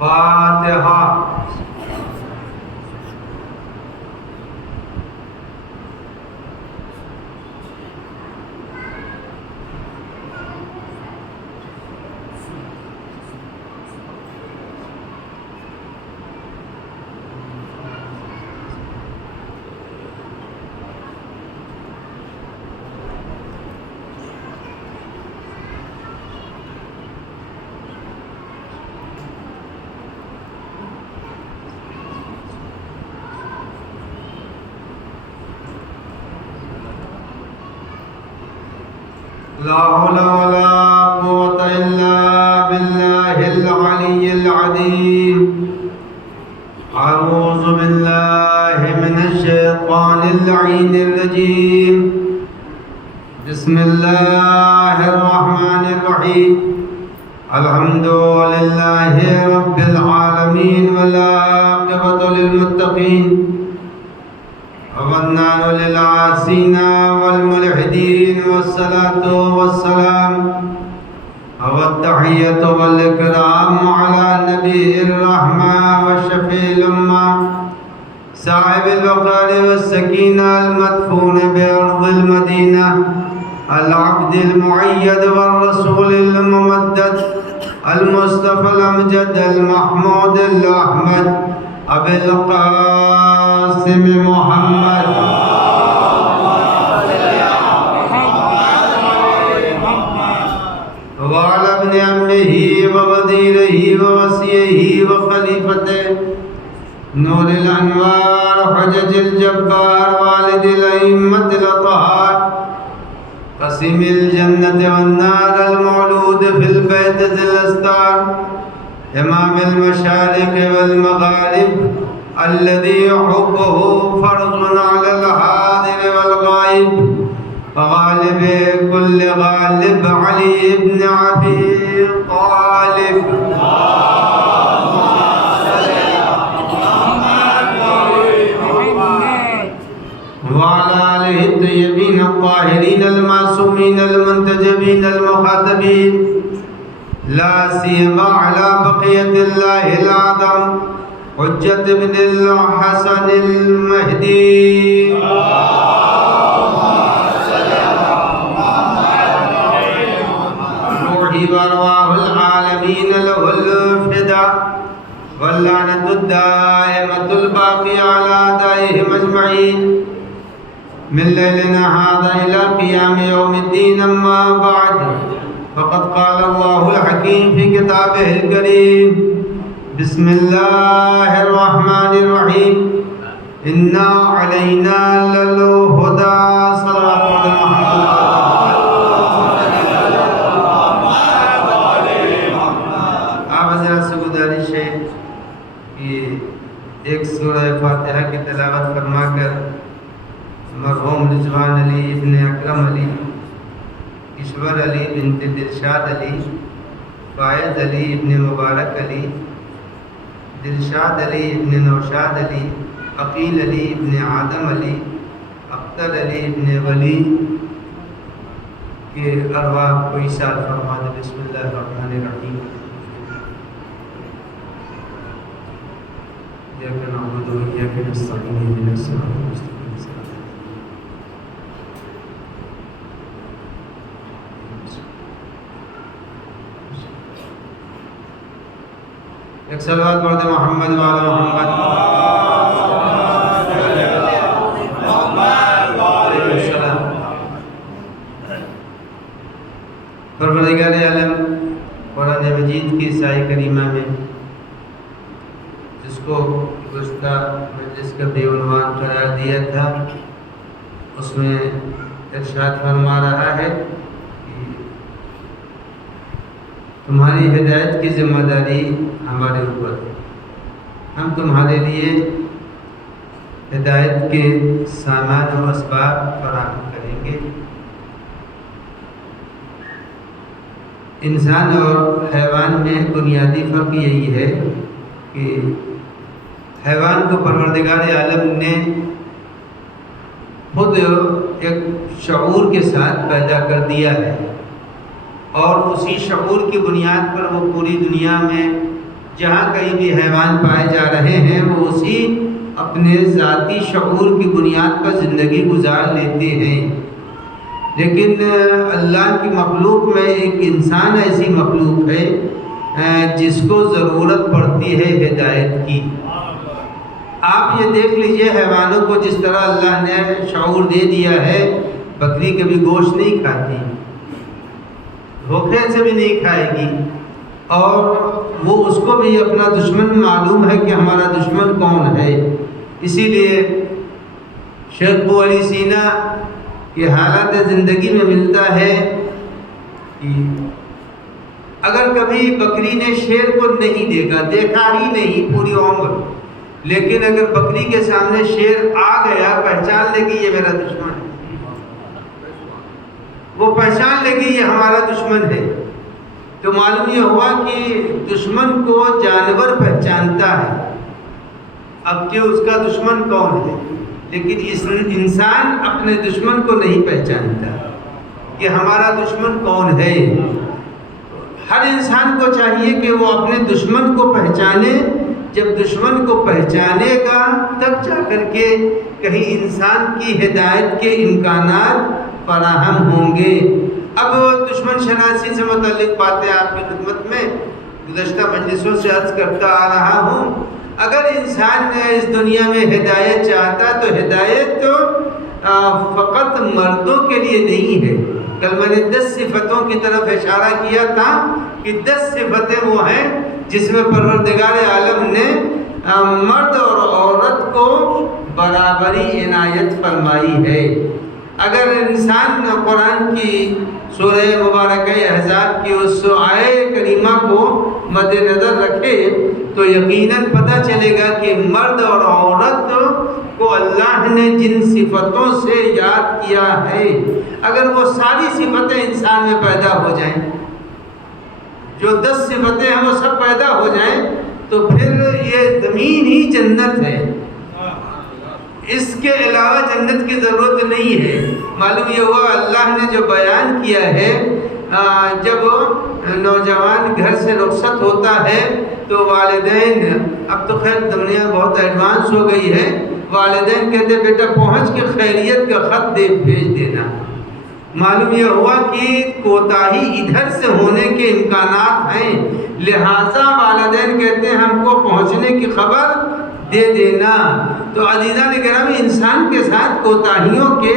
فاتحہ. لا حول ولا قوة إلا بالله العلي العظيم. أعوذ بالله من الشيطان اللعين الرجيم. بسم الله الرحمن الرحيم. الحمد لله رب العالمين والعاقبة للمتقين والنار للعاصين والملحدين والصلاة والسلام والتحية والإكرام على نبي الرحمة وشفيع الأمة صاحب الوقار والسكينة المدفون بأرض المدينة العبد المؤيد والرسول الممدد المصطفى الأمجد المحمود الأحمد أبي القاسم محمد وعلى ابن عمه ووزيره ووصيه وخليفته نور الأنوار حجج الجبار والد الأئمة الأطهار قسم الجنة والنار المولود في البيت ذي الأستار إمام المشارق والمغارب الذي حبه فرض على الحاضر والغائب غالب كل غالب علي بن أبي طالب. وعلى آله الطيبين الطاهرين المعصومين المنتجبين المخاطبين لا سيما على بقية الله الأعظم حجة بن الحسن المهدي. روحي وأرواح العالمين له الفداء واللعنة الدائمة الباقية على أعدائهم أجمعين من ليلنا هذا إلى قيام يوم الدين. أما بعد فقد قال الله الحكيم في كتابه الكريم بسم الله الرحمن الرحيم إنا علينا للهدى. صلوات محمد. آپ حضرات سے گزارش ہے کہ ایک سورہ فاتحہ کی تلاوت فرما کر مرحوم رضوان علی ابن اکرم علی، اشور علی بنت دلشاد علی، فائز علی ابن مبارک علی، دلشاد علی ابن نوشاد علی، عقیل علی ابن آدم علی، اختر علی ابن ولی کے ارواح کو ایصال فرما دے. بسم اللہ الرحمن الرحیم. ایاک نعبد و ایاک نستعین اهدنا الصراط المستقیم. ایک صلوات پڑھ دے محمد وعلی محمد. پروردگار عالم قرآن مجید کی سائے کریمہ میں جس کو گزشتہ مجلس کا بے عنوان قرار دیا تھا، اس میں ارشاد فرما رہا ہے کہ تمہاری ہدایت کی ذمہ داری ہمارے اوپر ہے. ہم تمہارے لیے ہدایت کے سامان و اسباب فراہم کریں گے. انسان اور حیوان میں بنیادی فرق یہی ہے کہ حیوان کو پروردگار عالم نے خود ایک شعور کے ساتھ پیدا کر دیا ہے، اور اسی شعور کی بنیاد پر وہ پوری دنیا میں جہاں کہیں بھی حیوان پائے جا رہے ہیں وہ اسی اپنے ذاتی شعور کی بنیاد پر زندگی گزار لیتے ہیں، لیکن اللہ کی مخلوق میں ایک انسان ایسی مخلوق ہے جس کو ضرورت پڑتی ہے ہدایت کی۔ آپ یہ دیکھ لیجئے حیوانوں کو جس طرح اللہ نے شعور دے دیا ہے، بکری کبھی گوشت نہیں کھاتی، دھوکے سے بھی نہیں کھائے گی، اور وہ اس کو بھی اپنا دشمن معلوم ہے کہ ہمارا دشمن کون ہے۔ اسی لیے شیخ ابو علی سینا کے حالات زندگی میں ملتا ہے کہ اگر کبھی بکری نے شیر کو نہیں دیکھا ہی نہیں پوری عمر، لیکن اگر بکری کے سامنے شیر آ گیا پہچان لے گی یہ میرا دشمن ہے، وہ پہچان لے گی یہ ہمارا دشمن ہے۔ تو معلوم یہ ہوا کہ دشمن کو جانور پہچانتا ہے، اب کہ اس کا دشمن کون ہے، لیکن انسان اپنے دشمن کو نہیں پہچانتا کہ ہمارا دشمن کون ہے۔ ہر انسان کو چاہیے کہ وہ اپنے دشمن کو پہچانے، جب دشمن کو پہچانے گا تب جا کر کے کہیں انسان کی ہدایت کے امکانات فراہم ہوں گے۔ اب دشمن شناسی سے متعلق باتیں آپ کی خدمت میں گزشتہ مجلسوں سے عرض کرتا آ رہا ہوں۔ اگر انسان اس دنیا میں ہدایت چاہتا تو ہدایت تو فقط مردوں کے لیے نہیں ہے۔ کل میں نے 10 صفتوں کی طرف اشارہ کیا تھا کہ 10 صفتیں وہ ہیں جس میں پروردگار عالم نے مرد اور عورت کو برابری عنایت فرمائی ہے۔ اگر انسان قرآن کی سورہ مبارکہ احزاب کی اس آیہ کریمہ کو مد نظر رکھے تو یقیناً پتہ چلے گا کہ مرد اور عورت کو اللہ نے جن صفتوں سے یاد کیا ہے، اگر وہ ساری صفتیں انسان میں پیدا ہو جائیں، جو 10 صفتیں ہیں وہ سب پیدا ہو جائیں، تو پھر یہ زمین ہی جنت ہے، اس کے علاوہ جنت کی ضرورت نہیں ہے۔ معلوم یہ ہوا اللہ نے جو بیان کیا ہے، جب نوجوان گھر سے رخصت ہوتا ہے تو والدین، اب تو خیر دنیا بہت ایڈوانس ہو گئی ہے، والدین کہتے بیٹا پہنچ کے خیریت کا خط بھیج دینا۔ معلوم یہ ہوا کہ کوتاہی ادھر سے ہونے کے امکانات ہیں، لہٰذا والدین کہتے ہیں ہم کو پہنچنے کی خبر دے دینا۔ تو عزیزان گرامی انسان کے ساتھ کوتاہیوں کے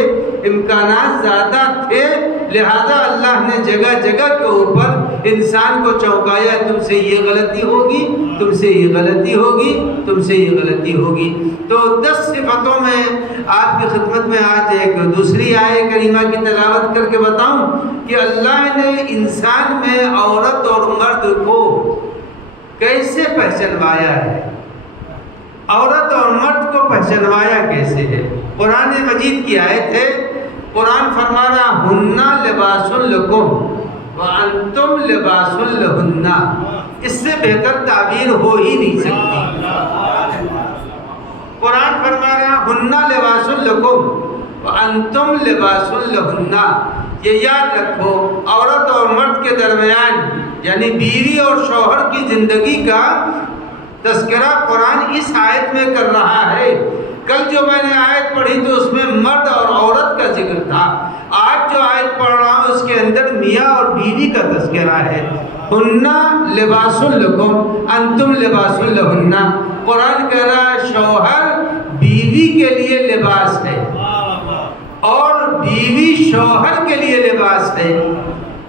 امکانات زیادہ تھے، لہذا اللہ نے جگہ جگہ کے اوپر انسان کو چونکایا، تم سے یہ غلطی ہوگی، تم سے یہ غلطی ہوگی، تم سے یہ غلطی ہوگی۔ تو 10 صفتوں میں آپ کی خدمت میں آج ایک دوسری آیہ کریمہ کی تلاوت کر کے بتاؤں کہ اللہ نے انسان میں عورت اور مرد کو کیسے پہچانوایا ہے، عورت اور مرد کو پہچانوایا کیسے ہے۔ قرآن مجید کی آیت ہے، قرآن فرما رہا ہن لباس لکم وانتم لباس لہن، اس سے بہتر تعبیر ہو ہی نہیں سکتی۔ قرآن فرما رہا ہن لباس لکم وانتم لباس لہن، یہ یاد رکھو عورت اور مرد کے درمیان یعنی بیوی اور شوہر کی زندگی کا تذکرہ قرآن اس آیت میں کر رہا ہے۔ کل جو میں نے آیت پڑھی تو اس میں مرد اور عورت کا ذکر تھا، آج جو آیت پڑھ رہا ہوں اس کے اندر میاں اور بیوی کا تذکرہ ہے۔ ہن لباس لکم انتم لباس لہن، قرآن کہہ رہا ہے شوہر بیوی کے لیے لباس ہے اور بیوی شوہر کے لیے لباس ہے۔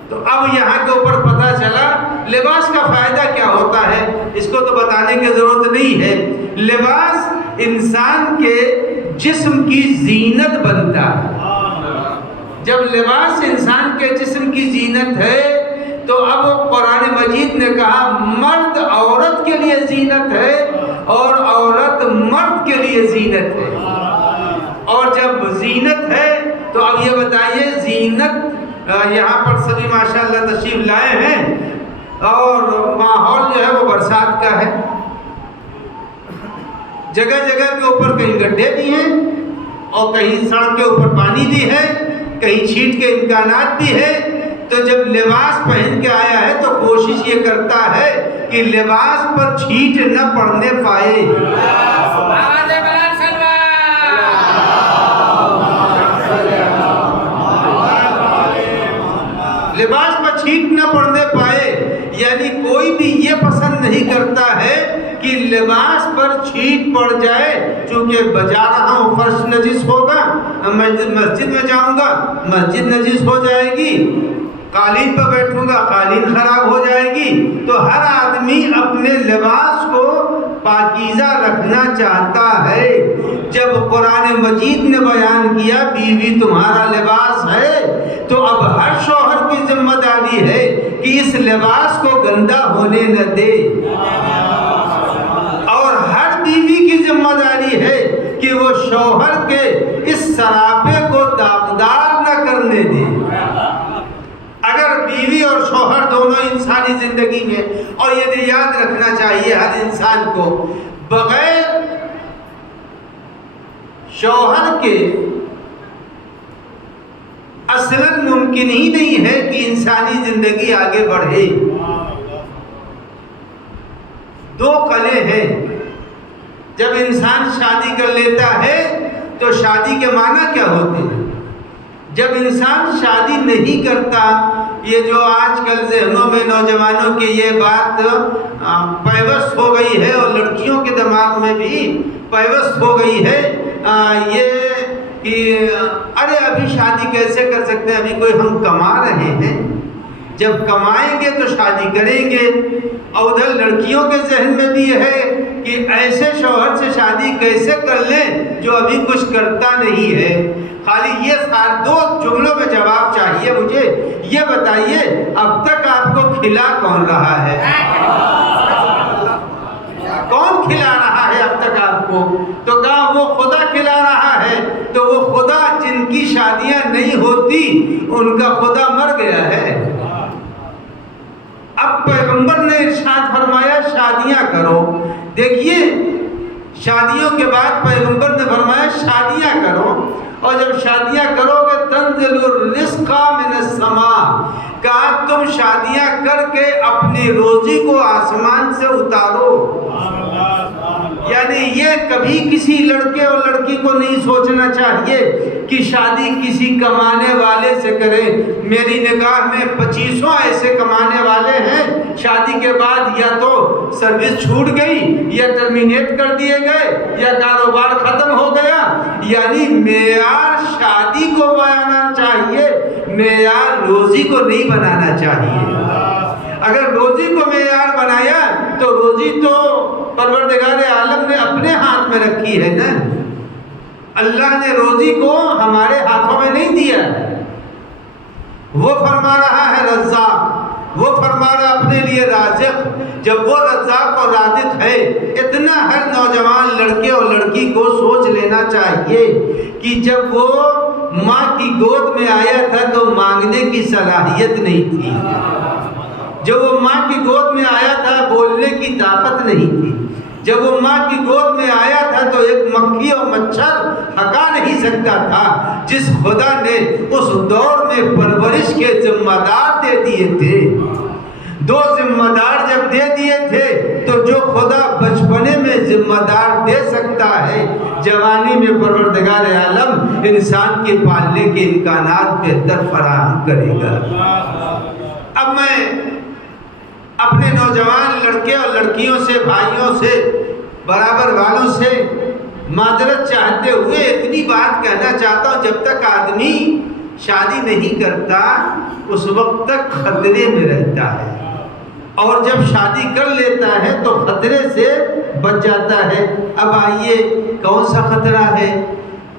تو اب یہاں کے اوپر پتہ چلا لباس کا فائدہ کیا ہوتا ہے، اس کو تو بتانے کی ضرورت نہیں ہے۔ لباس انسان کے جسم کی زینت بنتا ہے۔ جب لباس انسان کے جسم کی زینت ہے تو اب قرآن مجید نے کہا مرد عورت کے لیے زینت ہے اور عورت مرد کے لیے زینت ہے۔ اور جب زینت ہے تو اب یہ بتائیے زینت یہاں پر سبھی ماشاءاللہ تشریف لائے ہیں اور ماحول جو ہے وہ برسات کا ہے، جگہ جگہ کے اوپر کہیں گڈھے بھی ہیں اور کہیں سڑک کے اوپر پانی بھی ہے، کہیں چھینٹ کے امکانات بھی ہے، تو جب لباس پہن کے آیا ہے تو کوشش یہ کرتا ہے کہ لباس پر چھینٹ نہ پڑنے پائے. لباس پر چھینٹ نہ پڑنے پائے، یعنی کوئی بھی یہ پسند نہیں کرتا ہے کہ لباس پر چھینٹ پڑ جائے. چونکہ بجا رہا ہوں فرش نجس ہوگا، مسجد میں جاؤں گا مسجد نجس ہو جائے گی، قالین پر بیٹھوں گا قالین خراب ہو جائے گی. تو ہر آدمی اپنے لباس کو پاکیزہ رکھنا چاہتا ہے. جب قرآن مجید نے بیان کیا بیوی تمہارا لباس ہے، تو اب ہر شوہر کی ذمہ داری ہے کہ اس لباس کو گندا ہونے نہ دے، اور ہر بیوی کی ذمہ داری ہے کہ وہ شوہر کے اس سراپے کو داغدار نہ کرنے دے. اگر بیوی اور شوہر دونوں انسانی زندگی میں، اور یہ یاد رکھنا چاہیے ہر انسان کو، بغیر شوہر کے اصلاً ممکن ہی نہیں ہے کہ انسانی زندگی آگے بڑھے. دو قلعے ہیں. جب انسان شادی کر لیتا ہے تو شادی کے معنی کیا ہوتے ہیں؟ جب انسان شادی نہیں کرتا، یہ جو آج کل ذہنوں میں نوجوانوں کی یہ بات پیوست ہو گئی ہے، اور لڑکیوں کے دماغ میں بھی پیوست ہو گئی ہے یہ کہ ارے ابھی شادی کیسے کر سکتے ہیں، ابھی کوئی ہم کما رہے ہیں، جب کمائیں گے تو شادی کریں گے. اور ادھر لڑکیوں کے ذہن میں بھی یہ ہے کہ ایسے شوہر سے شادی کیسے کر لیں جو ابھی کچھ کرتا نہیں ہے. خالی یہ دو جملوں میں جواب چاہیے مجھے. یہ بتائیے اب تک آپ کو کھلا کون رہا ہے؟ کون کھلا رہا ہے اب تک آپ کو؟ تو کہا وہ خدا کھلا رہا ہے. تو وہ خدا جن کی شادیاں نہیں ہوتی ان کا خدا مر گیا ہے. اب پیغمبر نے ارشاد فرمایا شادیاں کرو. دیکھیے شادیوں کے بعد پیغمبر نے فرمایا شادیاں کرو، اور جب شادیاں کرو گے تنزل الرزق من السماء، کہا تم شادیاں کر کے اپنی روزی کو آسمان سے اتارو. یعنی یہ کبھی کسی لڑکے اور لڑکی کو نہیں سوچنا چاہیے کہ شادی کسی کمانے والے سے کرے. میری نگاہ میں 25 ایسے کمانے والے ہیں، شادی کے بعد یا تو سروس چھوٹ گئی، یا ٹرمینیٹ کر دیے گئے، یا کاروبار ختم ہو گیا. یعنی معیار شادی کو بنانا چاہیے، معیار روزی کو نہیں بنانا چاہیے. اگر روزی کو معیار بنایا تو روزی تو پروردگار عالم نے اپنے ہاتھ میں رکھی ہے نا. اللہ نے روزی کو ہمارے ہاتھوں میں نہیں دیا. وہ فرما رہا ہے رزاق، وہ فرما رہا اپنے لیے رازق. جب وہ رزاق اور رازق ہے، اتنا ہر نوجوان لڑکے اور لڑکی کو سوچ لینا چاہیے کہ جب وہ ماں کی گود میں آیا تھا تو مانگنے کی صلاحیت نہیں تھی. جب وہ ماں کی گود میں آیا تھا بولنے کی طاقت نہیں تھی. جب وہ ماں کی گود میں آیا تھا تو ایک مکھی اور مچھر ہکا نہیں سکتا تھا. جس خدا نے اس دور میں پرورش کے ذمہ دار دے دیے تھے، دو ذمہ دار جب دے دیے تھے تو جو خدا بچپنے میں ذمہ دار دے سکتا ہے، جوانی میں پروردگار عالم انسان کے پالنے کے امکانات بہتر فراہم کرے گا. اب میں اپنے نوجوان لڑکے اور لڑکیوں سے، بھائیوں سے، برابر والوں سے معذرت چاہتے ہوئے اتنی بات کہنا چاہتا ہوں، جب تک آدمی شادی نہیں کرتا اس وقت تک خطرے میں رہتا ہے، اور جب شادی کر لیتا ہے تو خطرے سے بچ جاتا ہے. اب آئیے کون سا خطرہ ہے؟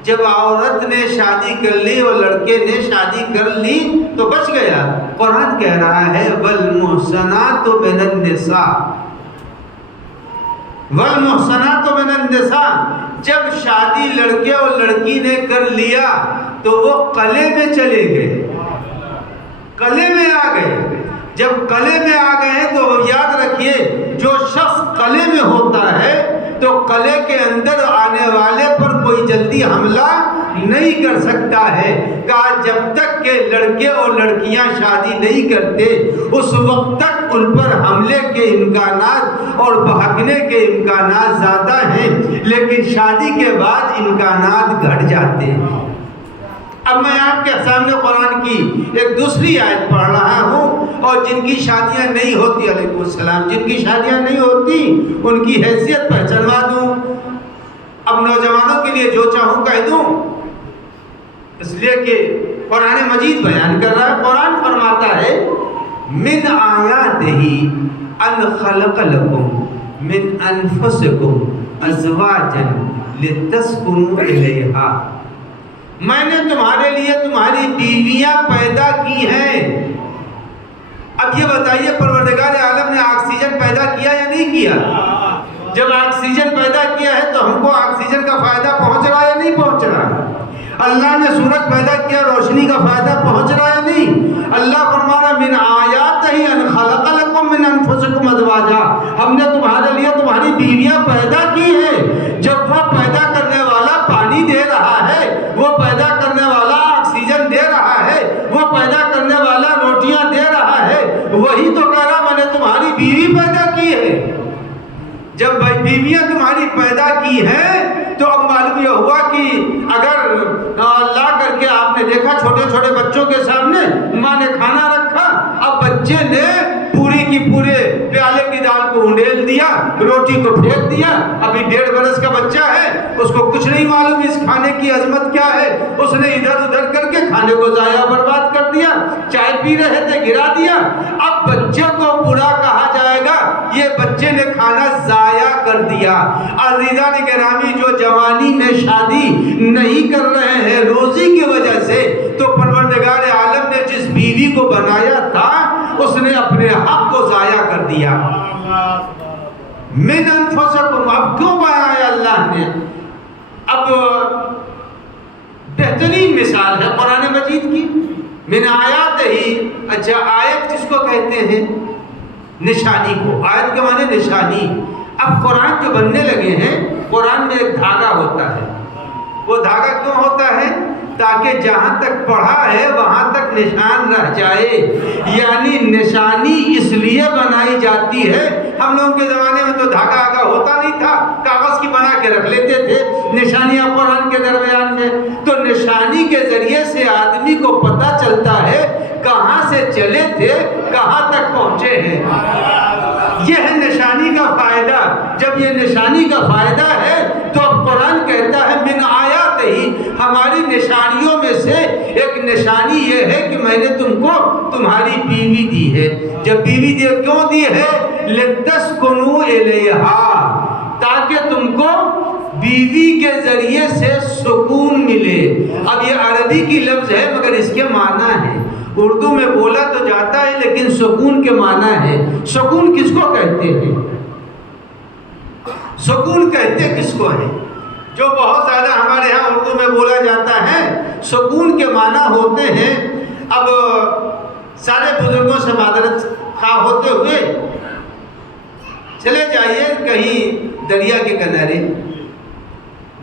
جب عورت نے شادی کر لی اور لڑکے نے شادی کر لی تو بچ گیا. قرآن کہہ رہا ہے والمحصنات من النساء، والمحصنات من النساء. جب شادی لڑکے اور لڑکی نے کر لیا تو وہ قلعے میں چلے گئے، قلعے میں آ گئے. جب قلعے میں آ گئے تو یاد رکھیے جو شخص قلعے میں ہوتا ہے تو قلعے کے اندر آنے والے پر کوئی جلدی حملہ نہیں کر سکتا ہے۔ کہا جب تک کہ لڑکے اور لڑکیاں شادی نہیں کرتے اس وقت تک ان پر حملے کے امکانات اور بھاگنے کے امکانات زیادہ ہیں، لیکن شادی کے بعد امکانات گھٹ جاتے ہیں۔ اب میں آپ کے سامنے قرآن کی ایک دوسری آیت پڑھ رہا ہوں، اور جن کی شادیاں نہیں ہوتی، علیکم السلام، جن کی شادیاں نہیں ہوتی ان کی حیثیت پہچانوا دوں۔ اب نوجوانوں کے لیے جو چاہوں کہہ دوں، اس لیے کہ قرآن مجید بیان کر رہا ہے۔ قرآن فرماتا ہے من آیاتہ ان خلق لکم من انفسکم ازواجا لتسکنوا الیہا، میں نے تمہارے لیے تمہاری بیویاں پیدا کی ہیں۔ اب یہ بتائیے پروردگار عالم نے آکسیجن پیدا کیا یا نہیں کیا؟ جب آکسیجن پیدا کیا ہے تو ہم کو آکسیجن کا فائدہ پہنچ رہا ہے یا نہیں پہنچ رہا؟ اللہ نے سورج پیدا کیا، روشنی کا فائدہ پہنچ رہا ہے نہیں؟ اللہ فرما رہا من آیاتہ ان خلق لکم من انفسکم ازواجا، ہم نے تمہارے لیے تمہاری بیویاں پیدا کی ہیں۔ جب وہ پیدا کرنے والا پانی دے رہا ہے، وہ پیدا کرنے والا آکسیجن دے رہا ہے، وہ پیدا کرنے والا روٹیاں دے رہا ہے، وہی تو کہہ رہا میں نے تمہاری بیوی پیدا کی ہے۔ جب بیویاں تمہاری پیدا کی ہیں تو اب معلوم یہ ہوا کہ اگر لا کر کے آپ نے دیکھا چھوٹے چھوٹے بچوں کے سامنے ماں نے کھانا رکھا، اب بچے نے پوری کی پورے پیالے کی دال کو انڈیل دیا، روٹی کو پھینک دیا۔ ابھی 1.5 برس کا بچہ ہے، اس کو کچھ نہیں معلوم اس کھانے کی عظمت کیا ہے، اس نے ادھر ادھر کر کے کھانے کو ضائع برباد کر دیا، چائے پی رہے تھے گرا دیا۔ اب بچے کو برا کہا جائے گا، یہ بچے نے کھانا ضائع کر دیا۔ عزیزان گرامی، جو جوانی میں شادی نہیں کر رہے ہیں روزی کی وجہ سے، تو پروردگار عالم نے جس بیوی کو بنایا تھا اس نے اپنے حق کو ضائع کر دیا۔ من انفسکم، اب کیوں بنایا اللہ نے؟ اب بہترین مثال ہے قرآن مجید کی، من آیات ہی۔ اچھا، آیت کس کو کہتے ہیں؟ نشانی کو۔ آیت کے معنی نشانی۔ اب قرآن جو بننے لگے ہیں، قرآن میں ایک دھاگا ہوتا ہے۔ وہ دھاگا کیوں ہوتا ہے؟ تاکہ جہاں تک پڑھا ہے وہاں تک نشان رہ جائے، یعنی نشانی اس لیے بنائی جاتی ہے۔ ہم لوگوں کے زمانے میں تو دھاگا آگا ہوتا نہیں تھا، کاغذ کی بنا کے رکھ لیتے تھے نشانیاں قرآن کے درمیان میں، تو نشانی کے ذریعے سے آدمی کو پتہ چلتا ہے کہاں سے چلے تھے کہاں تک پہنچے ہیں۔ یہ ہے نشانی کا فائدہ۔ جب یہ نشانی کا فائدہ ہے تو اب قرآن کہتا ہے من آیات ہی، ہماری نشانیوں میں سے ایک نشانی یہ ہے کہ میں نے تم کو تمہاری بیوی دی ہے۔ جب بیوی دی کیوں دی ہے؟ لتسکنوا الیہا، تاکہ تم کو بیوی کے ذریعے سے سکون ملے۔ اب یہ عربی کی لفظ ہے مگر اس کے معنی ہے، اردو میں بولا تو جاتا ہے لیکن سکون کے معنی ہے۔ سکون کس کو کہتے ہیں؟ سکون کہتے کس کو ہے؟ جو بہت زیادہ ہمارے ہاں اردو میں بولا جاتا ہے، سکون کے معنی ہوتے ہیں۔ اب سارے بزرگوں سے معذرت خواہ ہوتے ہوئے چلے جائیے کہیں دریا کے کنارے۔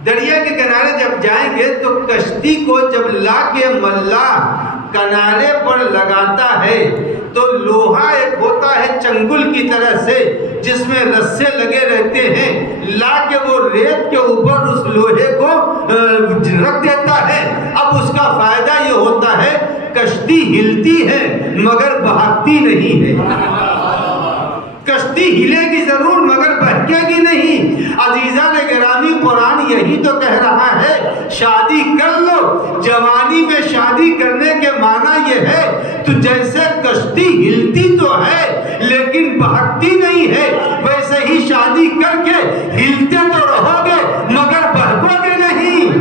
دریا کے کنارے جب جائیں گے تو کشتی کو جب لا کے ملاح کنارے پر لگاتا ہے تو لوہا ایک ہوتا ہے چنگل کی طرح سے جس میں رسے لگے رہتے ہیں، لا کے وہ ریت کے اوپر اس لوہے کو رکھ دیتا ہے۔ اب اس کا فائدہ یہ ہوتا ہے کشتی ہلتی ہے مگر بہکتی نہیں ہے۔ کشتی ہلے گی ضرور مگر بہکے گی نہیں۔ عزیزان گرامی، قرآن یہی تو کہہ رہا ہے شادی کر لو۔ جوانی میں شادی کرنے کے معنی یہ ہے تو جیسے کشتی ہلتی تو ہے لیکن بہکتی نہیں ہے، ویسے ہی شادی کر کے ہلتے تو رہو گے مگر بہکو گے نہیں۔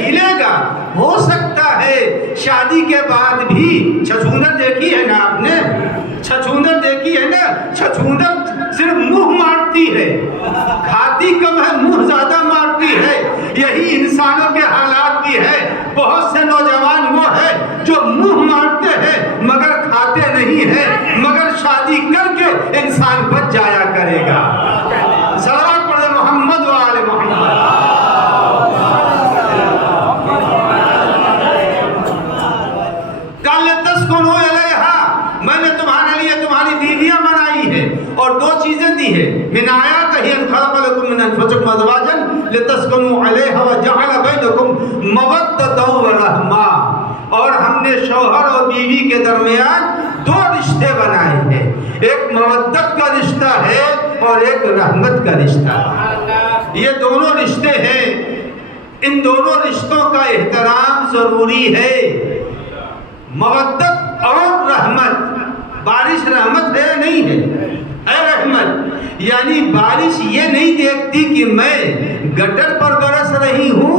ہلے گا، ہو سکتا ہے شادی کے بعد بھی۔ چھچھوندر دیکھی ہے نا آپ نے؟ چھچھوندر دیکھی ہے نا؟ چھچھوندر صرف منہ مارتی ہے، کھاتی کم ہے، منہ زیادہ مارتی ہے۔ یہی انسانوں کے حالات بھی ہے۔ بہت سے نوجوان وہ ہے جو منہ مارتے ہیں لتسكنوا عليها وجعل بينكم مودة ورحمة، اور ہم نے شوہر اور بیوی کے درمیان دو رشتے بنائے ہیں، ایک مودت کا رشتہ ہے اور ایک رحمت کا رشتہ ہے۔ یہ دونوں رشتے ہیں، ان دونوں رشتوں کا احترام ضروری ہے۔ مودت اور رحمت، بارش رحمت ہے نہیں ہے، ہے رحمت، یعنی بارش یہ نہیں دیکھتی کہ میں گٹر پر برس رہی ہوں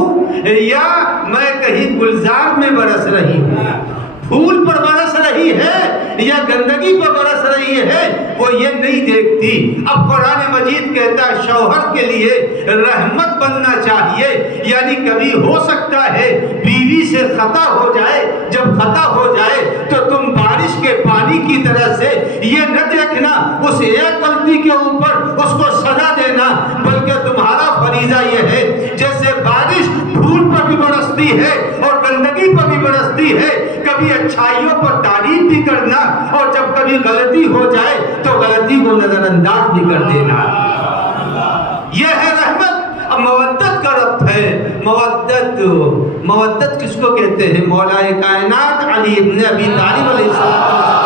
یا میں کہیں گلزار میں برس رہی ہوں، پھول پر برس رہی ہے یا گندگی پر برس رہی ہے، وہ یہ نہیں دیکھتی۔ اب قرآن مجید کہتا ہے شوہر کے لیے رحمت بننا چاہیے، یعنی کبھی ہو سکتا ہے بیوی سے خطا ہو جائے، جب خطا ہو جائے تو تم بارش کے پانی کی طرح سے یہ نہ دیکھنا اس ایک غلطی کے اوپر اس کو سزا دینا، بلکہ تمہارا فریضہ یہ ہے جیسے بارش پھول پر بھی برستی ہے اور گندگی پر بھی برستی ہے، کبھی اچھائیوں پر تعریف بھی کرنا، اور جب کبھی غلطی ہو جائے تو غلطی کو نظر انداز بھی کر دینا۔ یہ ہے رحمت۔ اب مودت کا ربط ہے، مودت کس کو کہتے ہیں؟ مولا کائنات علی ابن ابی طالب علیہ السلام۔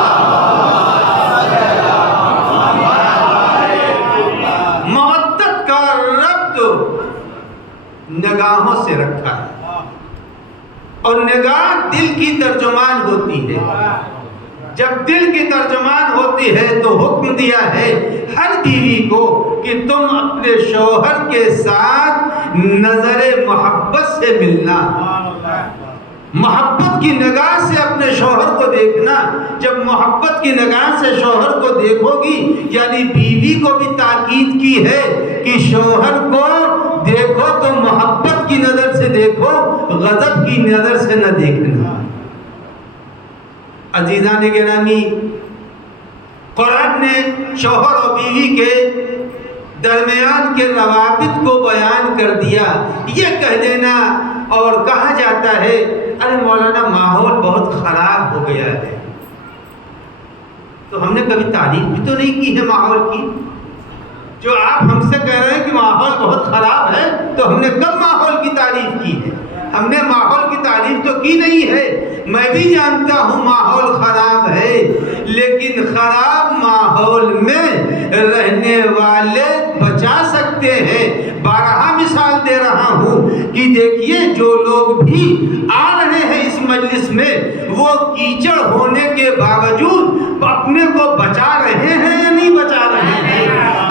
مودت کا ربط نگاہوں سے رکھا ہے، اور نگاہ دل کی ترجمان ہوتی ہے۔ جب دل کی ترجمان ہوتی ہے تو حکم دیا ہے ہر بیوی کو کہ تم اپنے شوہر کے ساتھ نظر محبت سے ملنا، محبت کی نگاہ سے اپنے شوہر کو دیکھنا۔ جب محبت کی نگاہ سے شوہر کو دیکھو گی، یعنی بیوی کو بھی تاکید کی ہے کہ شوہر کو دیکھو تو محبت کی نظر سے دیکھو، غضب کی نظر سے نہ دیکھنا۔ عزیزان گرامی، قرآن نے شوہر اور بیوی کے درمیان کے روابط کو بیان کر دیا۔ یہ کہہ دینا اور کہا جاتا ہے ارے مولانا ماحول بہت خراب ہو گیا ہے، تو ہم نے کبھی تعریف بھی تو نہیں کی ہے ماحول کی۔ جو آپ ہم سے کہہ رہے ہیں کہ ماحول بہت خراب ہے، تو ہم نے کب ماحول کی تعریف کی ہے؟ ہم نے ماحول کی تعریف تو کی نہیں ہے۔ میں بھی جانتا ہوں ماحول خراب ہے، لیکن خراب ماحول میں رہنے والے بچا سکتے ہیں۔ بارہا مثال دے رہا ہوں کہ دیکھیے جو لوگ بھی آ رہے ہیں اس مجلس میں، وہ کیچڑ ہونے کے باوجود اپنے کو بچا رہے ہیں یا نہیں بچا رہے ہیں؟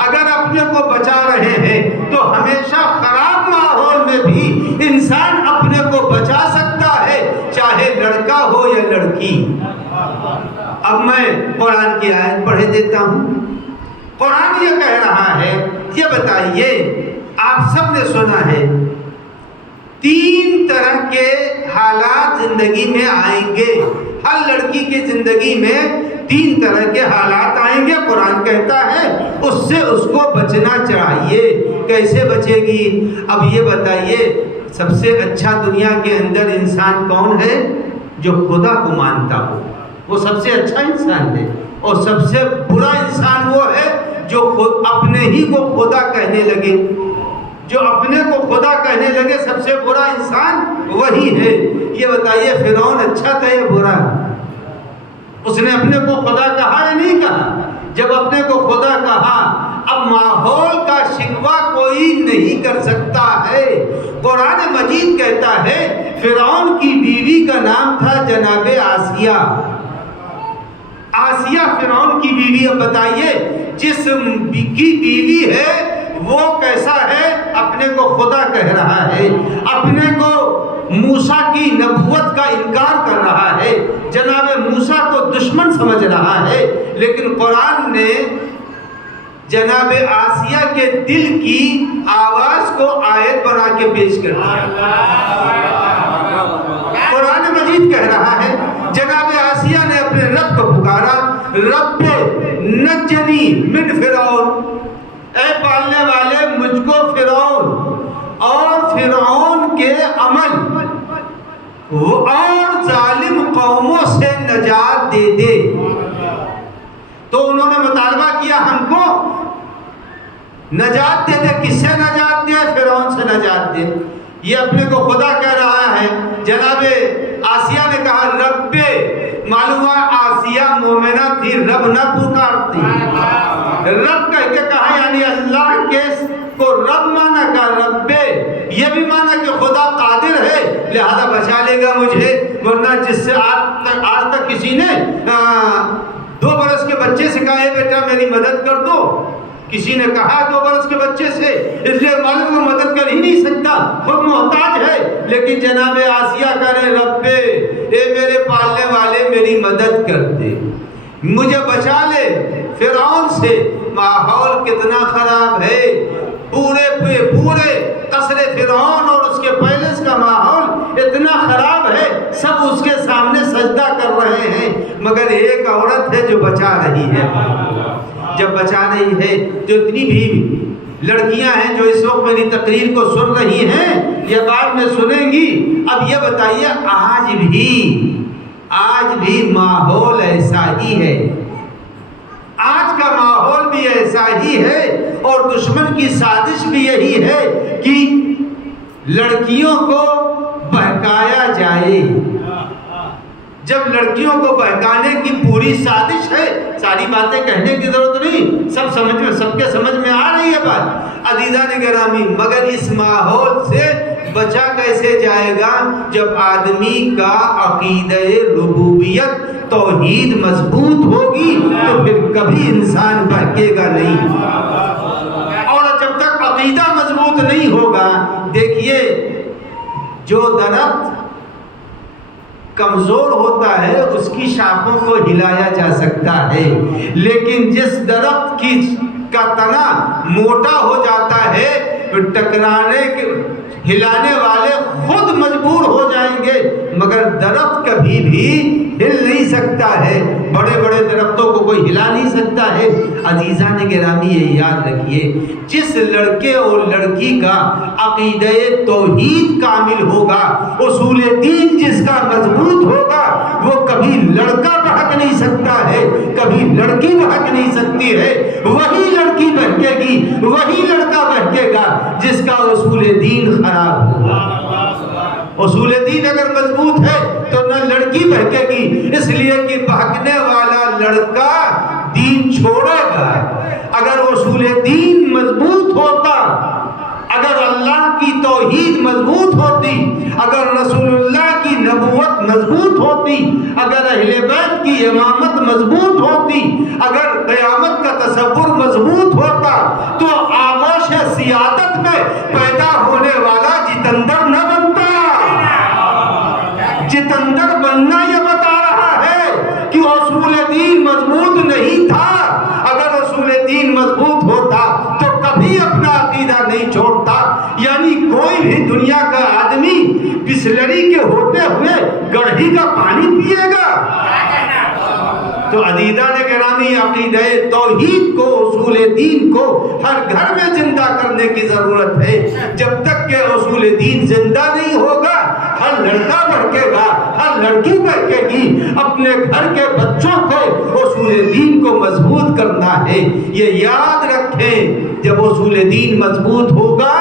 اگر اپنے کو بچا رہے ہیں تو ہمیشہ خراب ماحول میں بھی انسان اپنے کو بچا سکتا ہے، چاہے لڑکا ہو یا لڑکی۔ اب میں قرآن کی آیت پڑھ دیتا ہوں۔ قرآن یہ کہہ رہا ہے، یہ بتائیے آپ سب نے سنا ہے 3 طرح کے حالات زندگی میں آئیں گے۔ ہر لڑکی کی زندگی میں 3 طرح کے حالات آئیں گے۔ قرآن کہتا ہے اس سے اس کو بچنا چاہیے۔ کیسے بچے گی؟ اب یہ بتائیے سب سے اچھا دنیا کے اندر انسان کون ہے؟ جو خدا کو مانتا ہو، وہ سب سے اچھا انسان ہے۔ اور سب سے برا انسان وہ ہے جو خود اپنے ہی کو خدا کہنے لگے۔ جو اپنے کو خدا کہنے لگے سب سے برا انسان وہی ہے۔ یہ بتائیے فرعون اچھا تھا یا برا؟ اس نے اپنے کو خدا کہا یا نہیں کہا؟ جب اپنے کو خدا کہا، اب ماحول کا شکوہ کوئی نہیں کر سکتا ہے۔ قرآن مجید کہتا ہے فرعون کی بیوی کا نام تھا جناب آسیہ۔ آسیہ فرعون کی بیوی۔ اب بتائیے جس کی بیوی ہے وہ کیسا ہے؟ اپنے کو خدا کہہ رہا ہے، اپنے کو موسیٰ کی نبوت کا انکار کر رہا ہے، جناب موسیٰ کو دشمن سمجھ رہا ہے۔ لیکن قرآن نے جناب آسیہ کے دل کی آواز کو آیت بنا کے پیش کر دیا۔ قرآن مجید کہہ رہا ہے جناب آسیہ نے اپنے رب کو پکارا، رب نجنی من فرعون، اے پالنے والے مجھ کو فرعون اور فرعون کے عمل اور ظالم قوموں سے نجات دے دے۔ تو انہوں نے مطالبہ کیا ہم کو نجات دے دے۔ کس سے نجات دے؟ فرعون سے نجات دے۔ یہ اپنے کو خدا کہہ رہا ہے۔ جناب آسیہ نے کہا رب، معلوم ہوا آسیہ مومنہ تھی، رب نہ پکارتی، رب کہہ کے کہا، یعنی اللہ کے کو رب مانا کا رب، یہ بھی مانا کہ خدا قادر ہے لہذا بچا لے گا مجھے، ورنہ جس سے آج تک کسی نے 2 برس کے بچے سے کہا ہے بیٹا میری مدد کر دو، کسی نے کہا 2 برس کے بچے سے، اس لیے معلوم وہ مدد کر ہی نہیں سکتا، خود محتاج ہے، لیکن جناب آسیہ کرے رب اے میرے پالنے والے میری مدد کر دے، مجھے بچا لے فرعون سے۔ ماحول کتنا خراب ہے، پورے قصر فرعون اور اس کے پیلس کا ماحول اتنا خراب ہے، سب اس کے سامنے سجدہ کر رہے ہیں، مگر ایک عورت ہے جو بچا رہی ہے۔ جب بچا رہی ہے، جو اتنی بھی لڑکیاں ہیں جو اس وقت میری تقریر کو سن رہی ہیں یا بعد میں سنیں گی، اب یہ بتائیے آج بھی ماحول ایسا ہی ہے، آج کا ماحول بھی ایسا ہی ہے، اور دشمن کی سازش بھی یہی ہے کہ لڑکیوں کو بہکایا جائے۔ جب لڑکیوں کو بہکانے کی پوری سازش ہے، ساری باتیں کہنے کی ضرورت نہیں، سب کے سمجھ میں آ رہی ہے بات عزیزان گرامی، مگر اس ماحول سے بچا کیسے جائے گا جب آدمی کا عقیدہ ربوبیت توحید مضبوط ہوگی تو پھر کبھی انسان بہکے گا نہیں، اور جب تک عقیدہ مضبوط نہیں ہوگا، دیکھیے جو درخت کمزور ہوتا ہے اس کی شاخوں کو ہلایا جا سکتا ہے، لیکن جس درخت کا تنا موٹا ہو جاتا ہے ہلانے والے خود مجبور ہو جائیں گے، مگر درخت کبھی بھی ہل نہیں سکتا ہے، بڑے بڑے درختوں کو کوئی ہلا نہیں سکتا ہے۔ عزیزان گرامی یہ یاد رکھیے، جس لڑکے اور لڑکی کا عقیدہ توحید کامل ہوگا، اصول دین جس کا مضبوط ہوگا، وہ کبھی لڑکا بہک نہیں سکتا ہے، کبھی لڑکی بہک نہیں سکتی ہے، وہی لڑکی بہکے گی، وہی لڑکا بہکے گا جس کا اصول دین خراب ہوگا۔ اصول دین اگر مضبوط ہے تو نہ لڑکی بہکے گی، اس لیے کہ بہکنے والا لڑکا دین چھوڑے گا۔ اگر اصول دین مضبوط ہوتا، اگر اللہ کی توحید مضبوط ہوتی، اگر رسول اللہ کی نبوت مضبوط ہوتی، اگر اہل بیت کی امامت مضبوط ہوتی، اگر قیامت کا تصور مضبوط ہوتا، تو آغوش سیادت میں پیدا ہونے والا جتندر نہ بنتا۔ جتندر بننا یہ بتا رہا ہے کہ اصول دین مضبوط نہیں تھا، اگر اصول دین مضبوط ہوتا تو کبھی اپنا عقیدہ نہیں چھوڑتا۔ یعنی کوئی بھی دنیا کا آدمی بسلری کے ہوتے ہوئے گڑھھی کا پانی پیے گا؟ تو عزیزان گرامی، عقیدہ توحید کو، اصول دین کو ہر گھر میں زندہ کرنے کی ضرورت ہے۔ جب تک کہ اصول دین زندہ نہیں ہوگا، ہر لڑکا بہکے گا، ہر لڑکی بہکے گی۔ اپنے گھر کے بچوں کو اصول دین کو مضبوط کرنا ہے، یہ یاد رکھیں۔ جب اصول دین مضبوط ہوگا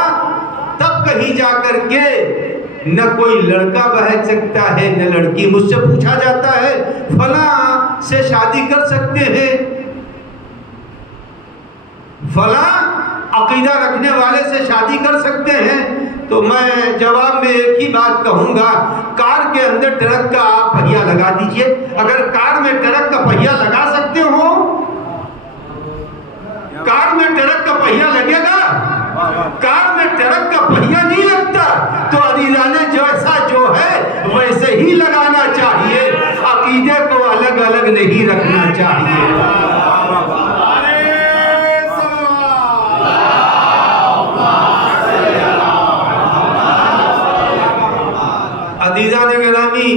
تب کہیں جا کر کے نہ کوئی لڑکا بہک سکتا ہے نہ لڑکی۔ مجھ سے پوچھا جاتا ہے فلاں سے شادی کر سکتے ہیں، فلاں عقیدہ رکھنے والے سے شادی کر سکتے ہیں، تو میں جواب میں ایک ہی بات کہوں گا، کار کے اندر ٹرک کا آپ پہیا لگا دیجئے۔ اگر کار میں ٹرک کا پہیا لگا سکتے ہو، کار میں ٹرک کا پہیا لگے گا؟ کار میں ٹرک کا پہیا نہیں لگتا۔ تو عزیزانے جیسا جو ہے ویسے ہی لگانا چاہیے، عقیدے کو الگ الگ نہیں رکھنا چاہیے۔ عزیزان گرامی،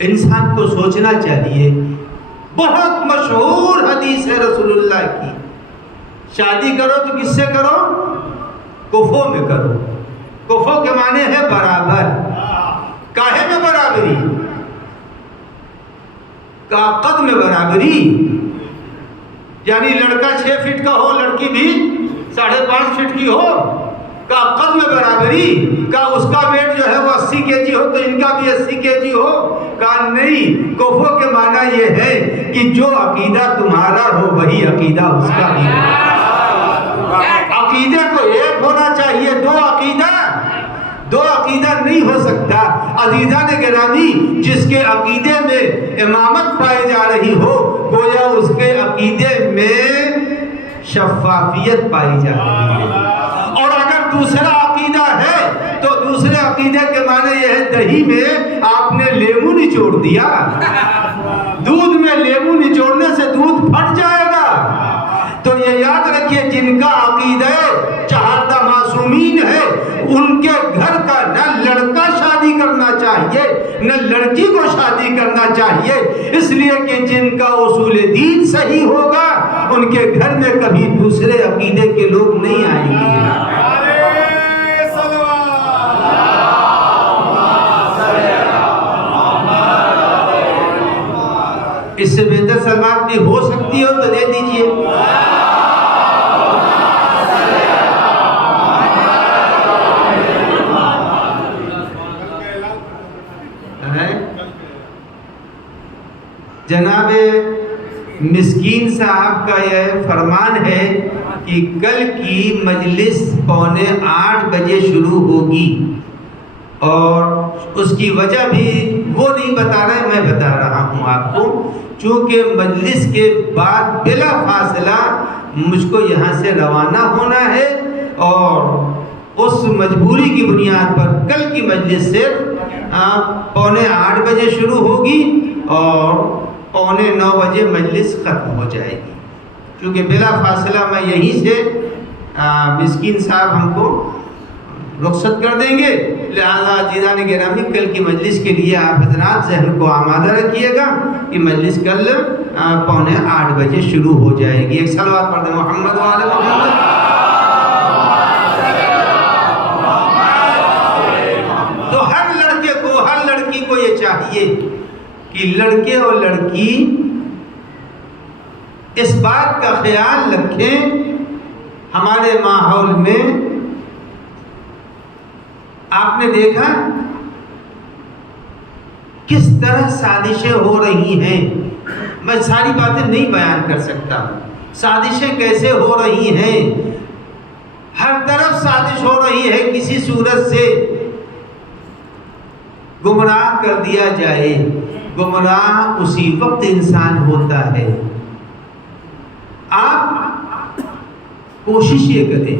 انسان کو سوچنا چاہیے۔ بہت مشہور حدیث ہے رسول اللہ کی، شادی کرو تو کس سے کرو؟ کفو میں کرو۔ کفو کے معنی ہے برابر۔ کاہے میں برابری؟ کا قد میں برابری، یعنی لڑکا 6 فٹ کا ہو، لڑکی بھی 5.5 فٹ کی ہو کا قد میں برابری کا اس کا ویٹ جو ہے وہ 80 کے جی ہو تو ان کا بھی 80 کے جی ہو کا نہیں. کفو کے معنی یہ ہے کہ جو عقیدہ تمہارا ہو وہی عقیدہ اس کا بھی ہو. عقیدے کو ایک ہونا چاہیے, دو عقیدہ نہیں ہو سکتا. عزیزان گرامی, جس کے عقیدے میں امامت پائی جا رہی ہو گویا اس کے عقیدے میں شفافیت پائی جا رہی ہے. اور اگر دوسرا عقیدہ ہے تو دوسرے عقیدے کے معنی یہ ہے دہی میں آپ نے لیمو نچوڑ دیا, دودھ میں لیمو نچوڑنے سے دودھ پھٹ جائے گا. تو یہ یاد رکھیے, جن کا عقیدہ چہارتا معصومین ہے ان کے گھر کا نہ لڑکا شادی کرنا چاہیے نہ لڑکی کو شادی کرنا چاہیے, اس لیے کہ جن کا اصول دین صحیح ہوگا ان کے گھر میں کبھی دوسرے عقیدے کے لوگ نہیں آئیں گے. اس سے بہتر سلمان بھی ہو سکتی ہو تو دے دیجئے. جناب مسکین صاحب کا یہ فرمان ہے کہ کل کی مجلس 7:45 بجے شروع ہوگی اور اس کی وجہ بھی وہ نہیں بتا رہا ہے, میں بتا رہا ہوں آپ کو, چونکہ مجلس کے بعد بلا فاصلہ مجھ کو یہاں سے روانہ ہونا ہے اور اس مجبوری کی بنیاد پر کل کی مجلس صرف 7:45 بجے شروع ہوگی اور 8:45 بجے مجلس ختم ہو جائے گی. چونکہ بلا فاصلہ میں یہیں سے مسکین صاحب ہم کو رخصت کر دیں گے, لہذا عزیزان گرامی کل کی مجلس کے لیے آپ حضرات ذہن کو آمادہ رکھیے گا کہ مجلس کل 7:45 بجے شروع ہو جائے گی. ایک صلوات پڑھ دیں محمد وعلی محمد. تو ہر لڑکے کو ہر لڑکی کو یہ چاہیے کہ لڑکے اور لڑکی اس بات کا خیال رکھیں ہمارے ماحول میں آپ نے دیکھا کس طرح سازشیں ہو رہی ہیں. میں ساری باتیں نہیں بیان کر سکتا, سازشیں کیسے ہو رہی ہیں. ہر طرف سازش ہو رہی ہے کسی صورت سے گمراہ کر دیا جائے. گمراہ اسی وقت انسان ہوتا ہے. آپ کوشش یہ کریں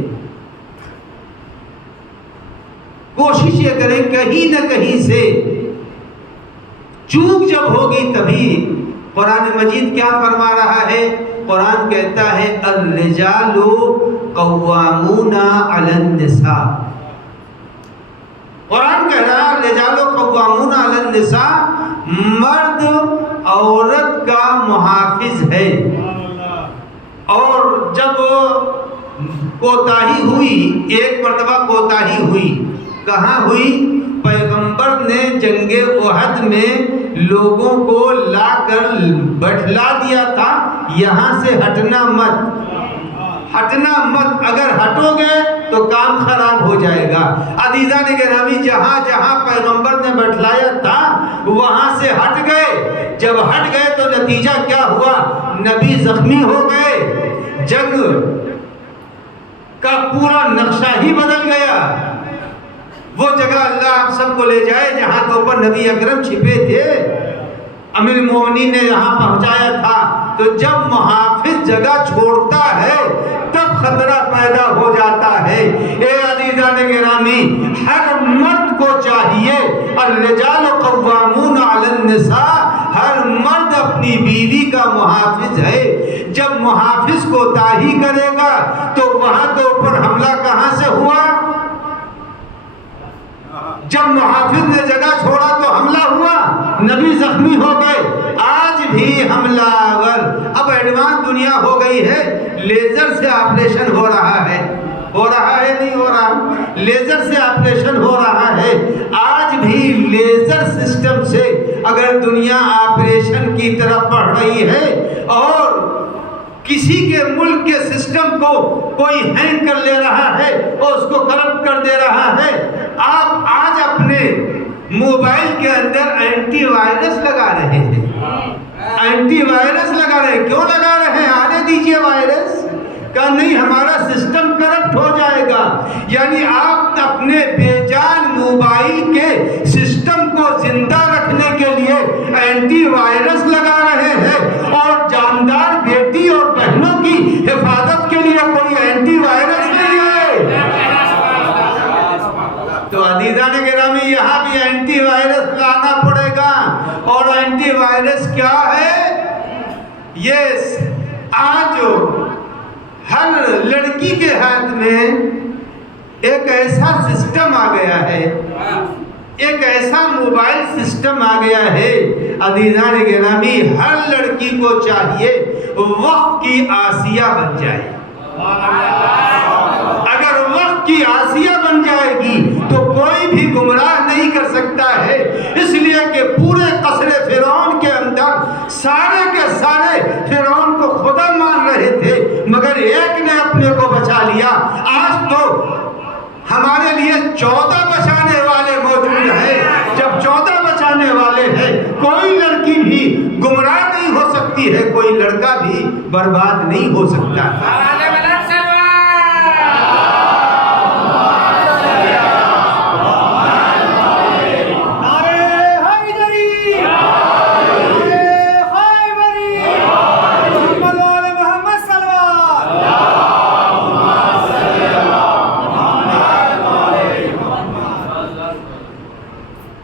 کہیں نہ کہیں سے چوک جب ہوگی تبھی. قرآن مجید کیا فرما رہا ہے؟ قرآن کہتا ہے الرجال قوامون علی النساء. قرآن کہہ رہا ہے الرجال قوامون علی النساء, مرد عورت کا محافظ ہے. اور جب کوتاہی ہوئی, ایک مرتبہ کوتاہی ہوئی, کہاں ہوئی؟ پیغمبر نے جنگ احد میں لوگوں کو لا کر بٹھلا دیا تھا, یہاں سے ہٹنا مت, اگر ہٹو گے تو کام خراب ہو جائے گا. عزیزان گرامی, جہاں جہاں پیغمبر نے بٹھلایا تھا وہاں سے ہٹ گئے. جب ہٹ گئے تو نتیجہ کیا ہوا؟ نبی زخمی ہو گئے, جنگ کا پورا نقشہ ہی بدل گیا. وہ جگہ اللہ آپ سب کو لے جائے جہاں کے اوپر نبی اکرم چھپے تھے, امیر المومنین نے یہاں پہنچایا تھا. تو جب محافظ جگہ چھوڑتا ہے تب خطرہ پیدا ہو جاتا ہے. اے عزیزان گرامی, ہر مرد کو چاہیے الرجال قوامون علی النساء, ہر مرد اپنی بیوی کا محافظ ہے. جب محافظ کو کوتاہی کرے گا تو وہاں کے اوپر حملہ کہاں سے ہوا؟ جب محافظ نے جگہ چھوڑا تو حملہ ہوا, نبی زخمی ہو گئے. آج بھی حملہ آور, اب ایڈوانس دنیا ہو گئی ہے, لیزر سے آپریشن ہو رہا ہے نہیں ہو رہا, لیزر سے آپریشن ہو رہا ہے. آج بھی لیزر سسٹم سے اگر دنیا آپریشن کی طرف بڑھ رہی ہے اور کسی کے ملک کے سسٹم کو کوئی ہینگ کر لے رہا ہے اور اس کو کرپٹ کر دے رہا ہے، آپ آج اپنے موبائل کے اندر اینٹی وائرس لگا رہے ہیں، اینٹی وائرس لگا رہے ہیں۔ کیوں لگا رہے ہیں؟ آنے دیجئے وائرس کہ نہیں ہمارا سسٹم کرپٹ ہو جائے گا۔ یعنی آپ اپنے بے جان موبائل کے سسٹم کو زندہ رکھنے کے لیے اینٹی وائرس لگا رہے ہیں، اور جاندار بیٹی اور بہنوں کی حفاظت کے لیے کوئی اینٹی وائرس نہیں ہے۔ تو عزیزان گرامی، یہاں بھی اینٹی وائرس لانا پڑے گا۔ اور اینٹی وائرس کیا ہے؟ یہ آج ہر لڑکی کے ہاتھ میں ایک ایسا سسٹم آ گیا ہے، ایک ایسا موبائل سسٹم آ گیا ہے عزیزان گرامی، ہر لڑکی کو چاہیے وقت کی آسیہ بن جائے۔ اگر وقت کی آسیہ بن جائے گی تو کوئی بھی گمراہ نہیں کر سکتا ہے، اس لیے کہ پورے قصر فرعون کے اندر سارے کے سارے فرعون کو خدا مان رہے تھے، مگر ایک نے اپنے کو بچا لیا۔ آج تو ہمارے لیے 14 بچانے والے موجود ہیں۔ جب 14 بچانے والے ہیں، کوئی لڑکی بھی گمراہ نہیں ہو سکتی ہے، کوئی لڑکا بھی برباد نہیں ہو سکتا۔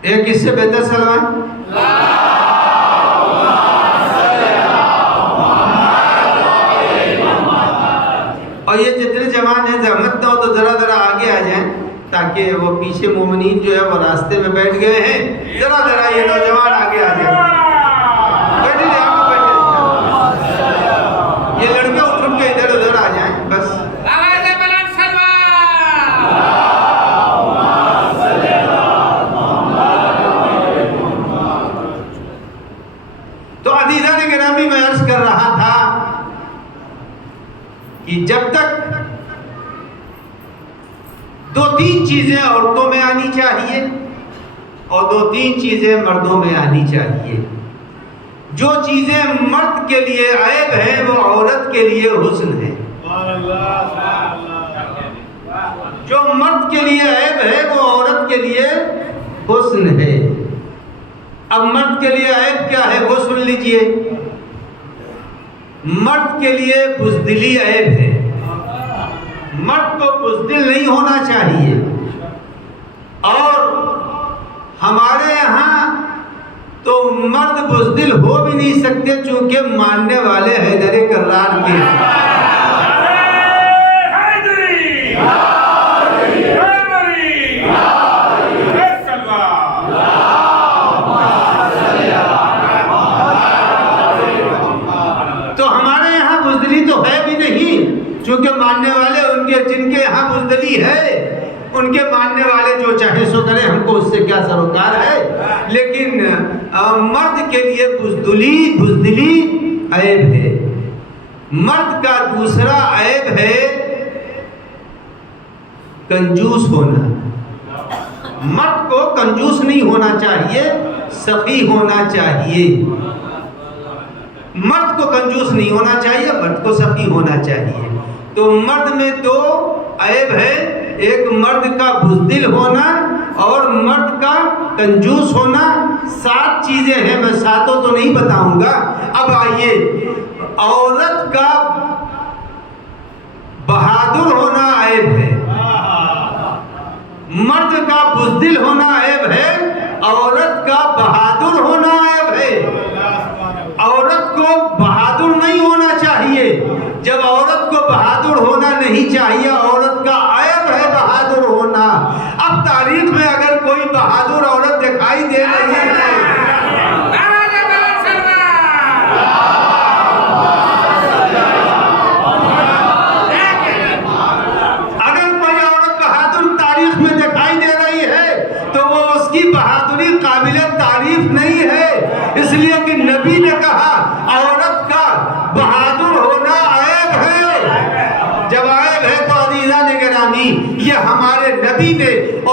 ایک اس سے بہتر سلام۔ اور یہ جتنے جوان ہیں زحمت نہ ہو تو ذرا ذرا آگے آ جائیں، تاکہ وہ پیچھے مومنین جو ہے وہ راستے میں بیٹھ گئے ہیں، ذرا ذرا یہ نوجوان آگے آ جائیں۔ بیٹھے رہے، آپ کو بیٹھے رہے، یہ لڑکے اتر کے ادھر ادھر آ جائیں بس۔ تو عزیزان گرامی، میں عرض کر رہا تھا کہ جب تک 2-3 چیزیں عورتوں میں آنی چاہیے اور 2-3 چیزیں مردوں میں آنی چاہیے۔ جو چیزیں مرد کے لیے عیب ہیں وہ عورت کے لیے حسن ہے، جو مرد کے لیے عیب ہے وہ عورت کے لیے حسن ہے۔ اب مرد کے لیے عیب کیا ہے وہ سن لیجئے۔ مرد کے لیے بزدلی عیب ہے، مرد کو بزدل نہیں ہونا چاہیے۔ اور ہمارے یہاں تو مرد بزدل ہو بھی نہیں سکتے، چونکہ ماننے والے حیدر کرار کے چونکہ ماننے والے ان کے جن کے یہاں بزدلی ہے، ان کے ماننے والے جو چاہے سو کرے، ہم کو اس سے کیا سروکار ہے۔ لیکن مرد کے لیے بزدلی عیب ہے۔ مرد کا دوسرا عیب ہے کنجوس ہونا۔ مرد کو کنجوس نہیں ہونا چاہیے، سخی ہونا چاہیے۔ مرد کو کنجوس نہیں ہونا چاہیے، مرد کو سخی ہونا چاہیے۔ تو مرد میں 2 عیب ہے، ایک مرد کا بزدل ہونا اور مرد کا کنجوس ہونا۔ 7 چیزیں ہیں، میں 7 تو نہیں بتاؤں گا۔ اب آئیے، عورت کا بہادر ہونا عیب ہے، مرد کا بزدل ہونا عیب ہے، عورت کا بہادر ہونا عیب ہے۔ عورت کو بہادر نہیں ہونا چاہیے۔ جب عورت کو بہادر ہونا نہیں چاہیے، عورت کا عیب ہے بہادر ہونا۔ اب تاریخ میں اگر کوئی بہادر عورت دکھائی دے رہی ہے، اگر کوئی عورت بہادر تاریخ میں دکھائی دے رہی ہے تو وہ اس کی بہادری قابل تعریف نہیں ہے، اس لیے کہ نبی نے کہا عورت کا بہادر ہونا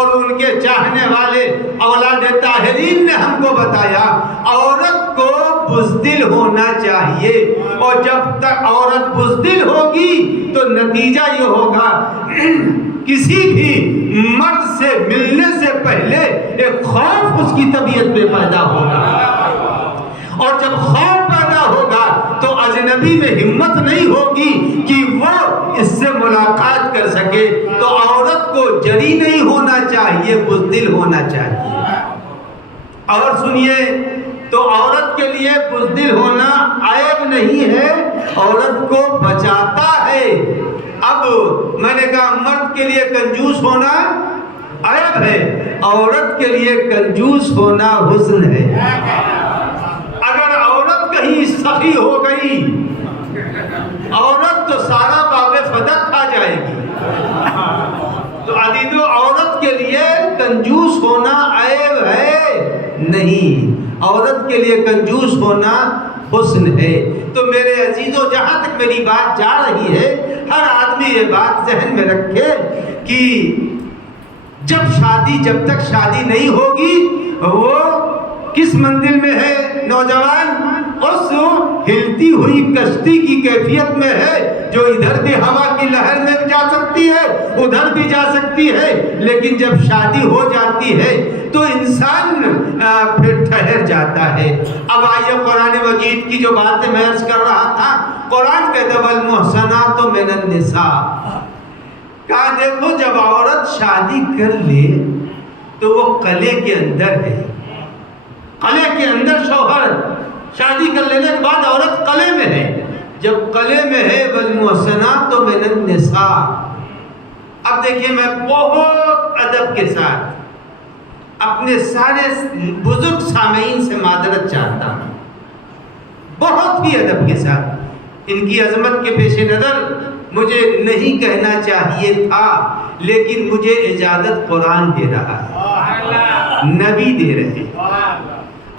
اور ان کے چاہنے والے اولاد طاہرین نے ہم کو بتایا عورت کو بزدل ہونا چاہیے، اور جب تک عورت بزدل ہوگی تو نتیجہ یہ ہوگا کسی بھی مرد سے ملنے سے پہلے ایک خوف اس کی طبیعت میں پیدا ہوگا، اور جب خوف پیدا ہوگا تو اجنبی میں ہمت نہیں ہوگی کہ وہ اس سے ملاقات کر سکے۔ تو عورت کو جری نہیں ہونا چاہیے، بزدل ہونا چاہیے۔ اور سنیے، تو عورت کے لیے بزدل ہونا عیب نہیں ہے، عورت کو بچاتا ہے۔ اب میں نے کہا مرد کے لیے کنجوس ہونا عیب ہے، عورت کے لیے کنجوس ہونا حسن ہے۔ اگر عورت کہیں سخی ہو گئی، عورت تو سارا باغ فدق کھا جائے گی۔ تو عزیزو، عورت کے لیے کنجوس ہونا عیب ہے نہیں، عورت کے لیے کنجوس ہونا حسن ہے۔ تو میرے عزیزو، جہاں تک میری بات جا رہی ہے، ہر آدمی یہ بات ذہن میں رکھے کہ جب تک شادی نہیں ہوگی، وہ کس منزل میں ہے نوجوان؟ اس ہلتی ہوئی کشتی کی کیفیت میں ہے، جو ادھر بھی ہوا کی لہر میں جا سکتی ہے، ادھر بھی جا سکتی ہے، لیکن جب شادی ہو جاتی ہے تو انسان پھر ٹھہر جاتا ہے۔ اب آئیے قرآن مجید کی جو باتیں میں عرض کر رہا تھا، قرآن کہتا ہے والمحصنات من النساء، کہا دیکھو جب عورت شادی کر لے تو وہ قلعے کے اندر ہے، قلعے کے اندر شوہر شادی کر لینے کے بعد عورت قلعے میں ہے، جب قلعے میں ہے والمحصنات من النساء۔ اب دیکھیے، میں بہت ادب کے ساتھ اپنے سارے بزرگ سامعین سے معذرت چاہتا ہوں، بہت ہی ادب کے ساتھ، ان کی عظمت کے پیش نظر مجھے نہیں کہنا چاہیے تھا، لیکن مجھے اجازت قرآن دے رہا ہے، نبی دے رہے ہیں۔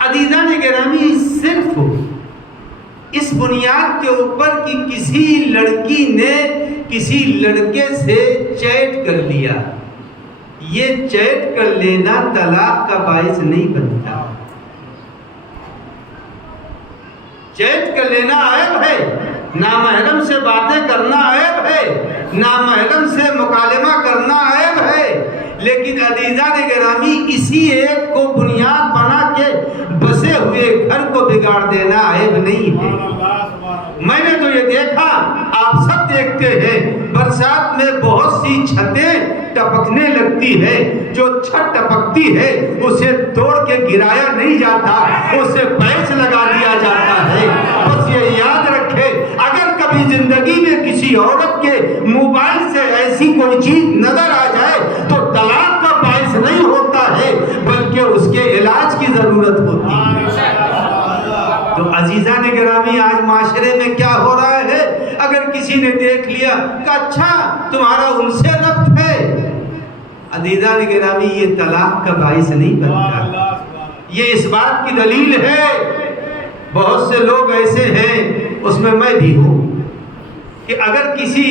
عزیزان گرامی، صرف اس بنیاد کے اوپر کہ کسی لڑکی نے کسی لڑکے سے چیٹ کر لیا، یہ چیٹ کر لینا طلاق کا باعث نہیں بنتا۔ چیٹ کر لینا عیب ہے، نامحرم سے باتیں کرنا عیب ہے، نامحرم سے مکالمہ کرنا عیب ہے، لیکن عزیزان گرامی اسی ایک کو بنیاد بنا کے بسے ہوئے گھر کو بگاڑ دینا عیب نہیں ہے۔ میں نے تو یہ دیکھا، آپ سب دیکھتے ہیں، برسات میں بہت سی چھتیں ٹپکنے لگتی ہے، جو چھت ٹپکتی ہے اسے توڑ کے گرایا نہیں جاتا، اسے پیچ لگا دیا جاتا ہے۔ بس یہ یاد رکھے، اگر کبھی زندگی میں کسی عورت کے موبائل سے ایسی کوئی چیز نظر آ جائے تو طلاق کا باعث نہیں ہوتا ہے، بلکہ اس کے علاج کی ضرورت ہوتی ہے۔ تو عزیزان گرامی، آج معاشرے میں کیا ہو رہا ہے؟ اگر کسی نے دیکھ لیا کہ اچھا تمہارا ان سے ربط ہے، عزیزان گرامی یہ طلاق کا باعث نہیں بنتا۔ یہ اس بات کی دلیل ہے، بہت سے لوگ ایسے ہیں، اس میں میں بھی ہوں، کہ اگر کسی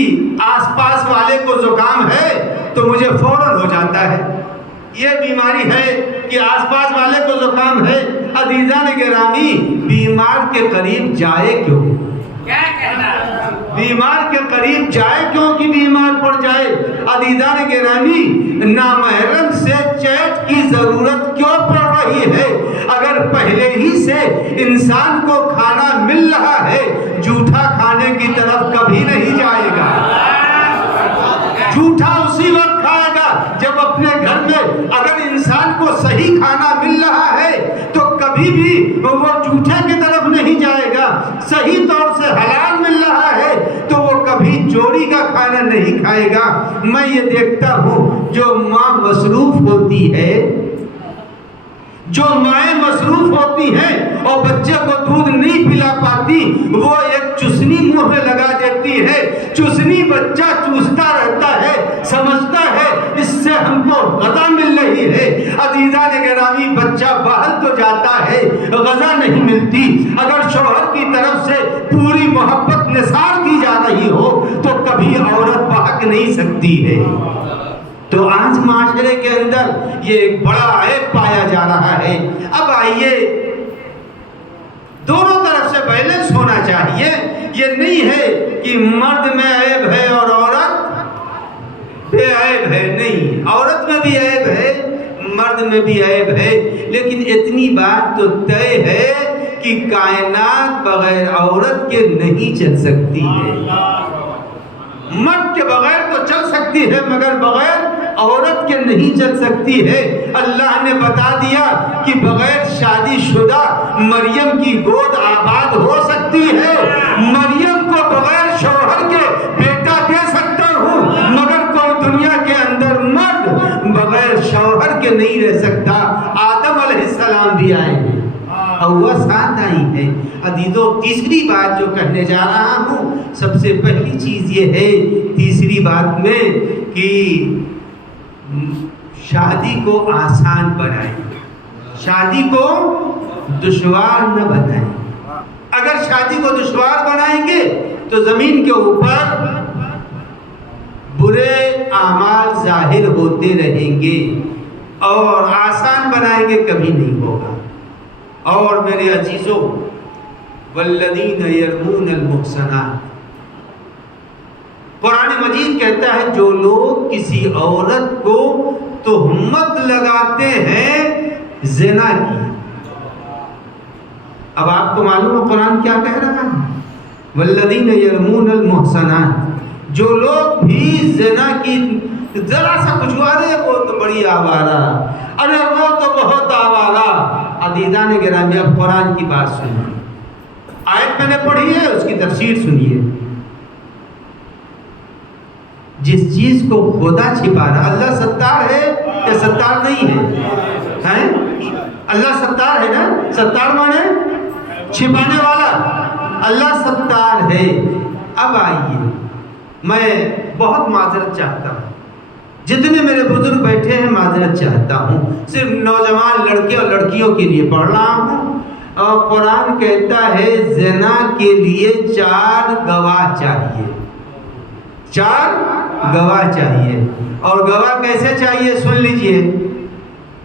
آس پاس والے کو زکام ہے تو مجھے فوراً ہو جاتا ہے، یہ بیماری ہے کہ آس پاس والے کو زکام ہے۔ عزیزان گرامی، بیمار کے قریب جائے کیوں؟ بیمار کے قریب جائے کیوں کہ بیمار پڑ جائے؟ عزیزان گرامی، نامحرم سے چیٹ کی ضرورت کیوں پڑ رہی ہے؟ اگر پہلے ہی سے انسان کو کھانا مل رہا ہے، جھوٹا کھانے کی طرف کبھی نہیں جائے گا۔ جھوٹا اسی وقت کھائے گا جب اپنے گھر میں اگر انسان کو صحیح کھانا مل رہا ہے تو کبھی بھی وہ جھوٹے کی طرف نہیں جائے گا۔ صحیح طور سے حلال مل رہا ہے تو وہ کبھی چوری کا کھانا نہیں کھائے گا۔ میں یہ دیکھتا ہوں، جو ماں مصروف ہوتی ہے، جو مائیں مصروف ہوتی ہیں اور بچے کو دودھ نہیں پلا پاتی، وہ ایک چسنی منہ میں لگا دیتی ہے، چسنی بچہ چوستا رہتا ہے، سمجھتا ہے اس سے ہم کو غذا مل رہی ہے۔ عزیزان گرامی، بچہ باہر تو جاتا ہے، غذا نہیں ملتی۔ اگر شوہر کی طرف سے پوری محبت نثار کی جا رہی ہو تو کبھی عورت بہک نہیں سکتی ہے۔ تو آج معاشرے کے اندر یہ ایک بڑا عیب پایا جا رہا ہے۔ اب آئیے، دونوں طرف سے بیلنس ہونا چاہیے۔ یہ نہیں ہے کہ مرد میں عیب ہے اور عورت بے عیب ہے، نہیں، عورت میں بھی عیب ہے، مرد میں بھی عیب ہے، لیکن اتنی بات تو طے ہے کہ کائنات بغیر عورت کے نہیں چل سکتی ہے۔ مرد کے بغیر تو چل سکتی ہے مگر بغیر عورت کے نہیں چل سکتی ہے۔ اللہ نے بتا دیا کہ بغیر شادی شدہ مریم کی گود آباد ہو سکتی ہے۔ مریم کو بغیر شوہر کے بیٹا دے سکتا ہوں، مگر کوئی دنیا کے اندر مرد بغیر شوہر کے نہیں رہ سکتا۔ آدم علیہ السلام بھی آئے ہیں، حوا ساتھ آئی ہے۔ عزیزو، تیسری بات جو کہنے جا رہا ہوں، سب سے پہلی چیز یہ ہے تیسری بات میں کہ شادی کو آسان بنائیں، شادی کو دشوار نہ بنائیں۔ اگر شادی کو دشوار بنائیں گے تو زمین کے اوپر برے اعمال ظاہر ہوتے رہیں گے، اور آسان بنائیں گے کبھی نہیں ہوگا۔ اور میرے عزیزوں، والذین یرمون المحصنات، قرآن مجید کہتا ہے جو لوگ کسی عورت کو تہمت لگاتے ہیں زنا کی۔ اب آپ کو معلوم ہے قرآن کیا کہہ رہا ہے؟ والذین یرمون المحصنات، جو لوگ بھی زنا کی، ذرا سا کچھ ہوا، ارے وہ تو بڑی آوارہ، ارے وہ تو بہت آوارہ۔ عزیزان گرامی، اب قرآن کی بات سنیے، آیت میں نے پڑھی ہے، اس کی تفسیر سنیے۔ جس چیز کو خدا چھپا رہا، اللہ ستار ہے یا ستار نہیں ہے؟ اللہ ستار ہے نا، ستار مانے چھپانے والا، اللہ ستار ہے۔ اب آئیے، میں بہت معذرت چاہتا ہوں، جتنے میرے بزرگ بیٹھے ہیں معذرت چاہتا ہوں، صرف نوجوان لڑکے اور لڑکیوں کے لیے پڑھ رہا ہوں۔ اور قرآن کہتا ہے زنا کے لیے 4 گواہ چاہیے، 4 گواہ چاہیے۔ اور گواہ کیسے چاہیے سن لیجئے،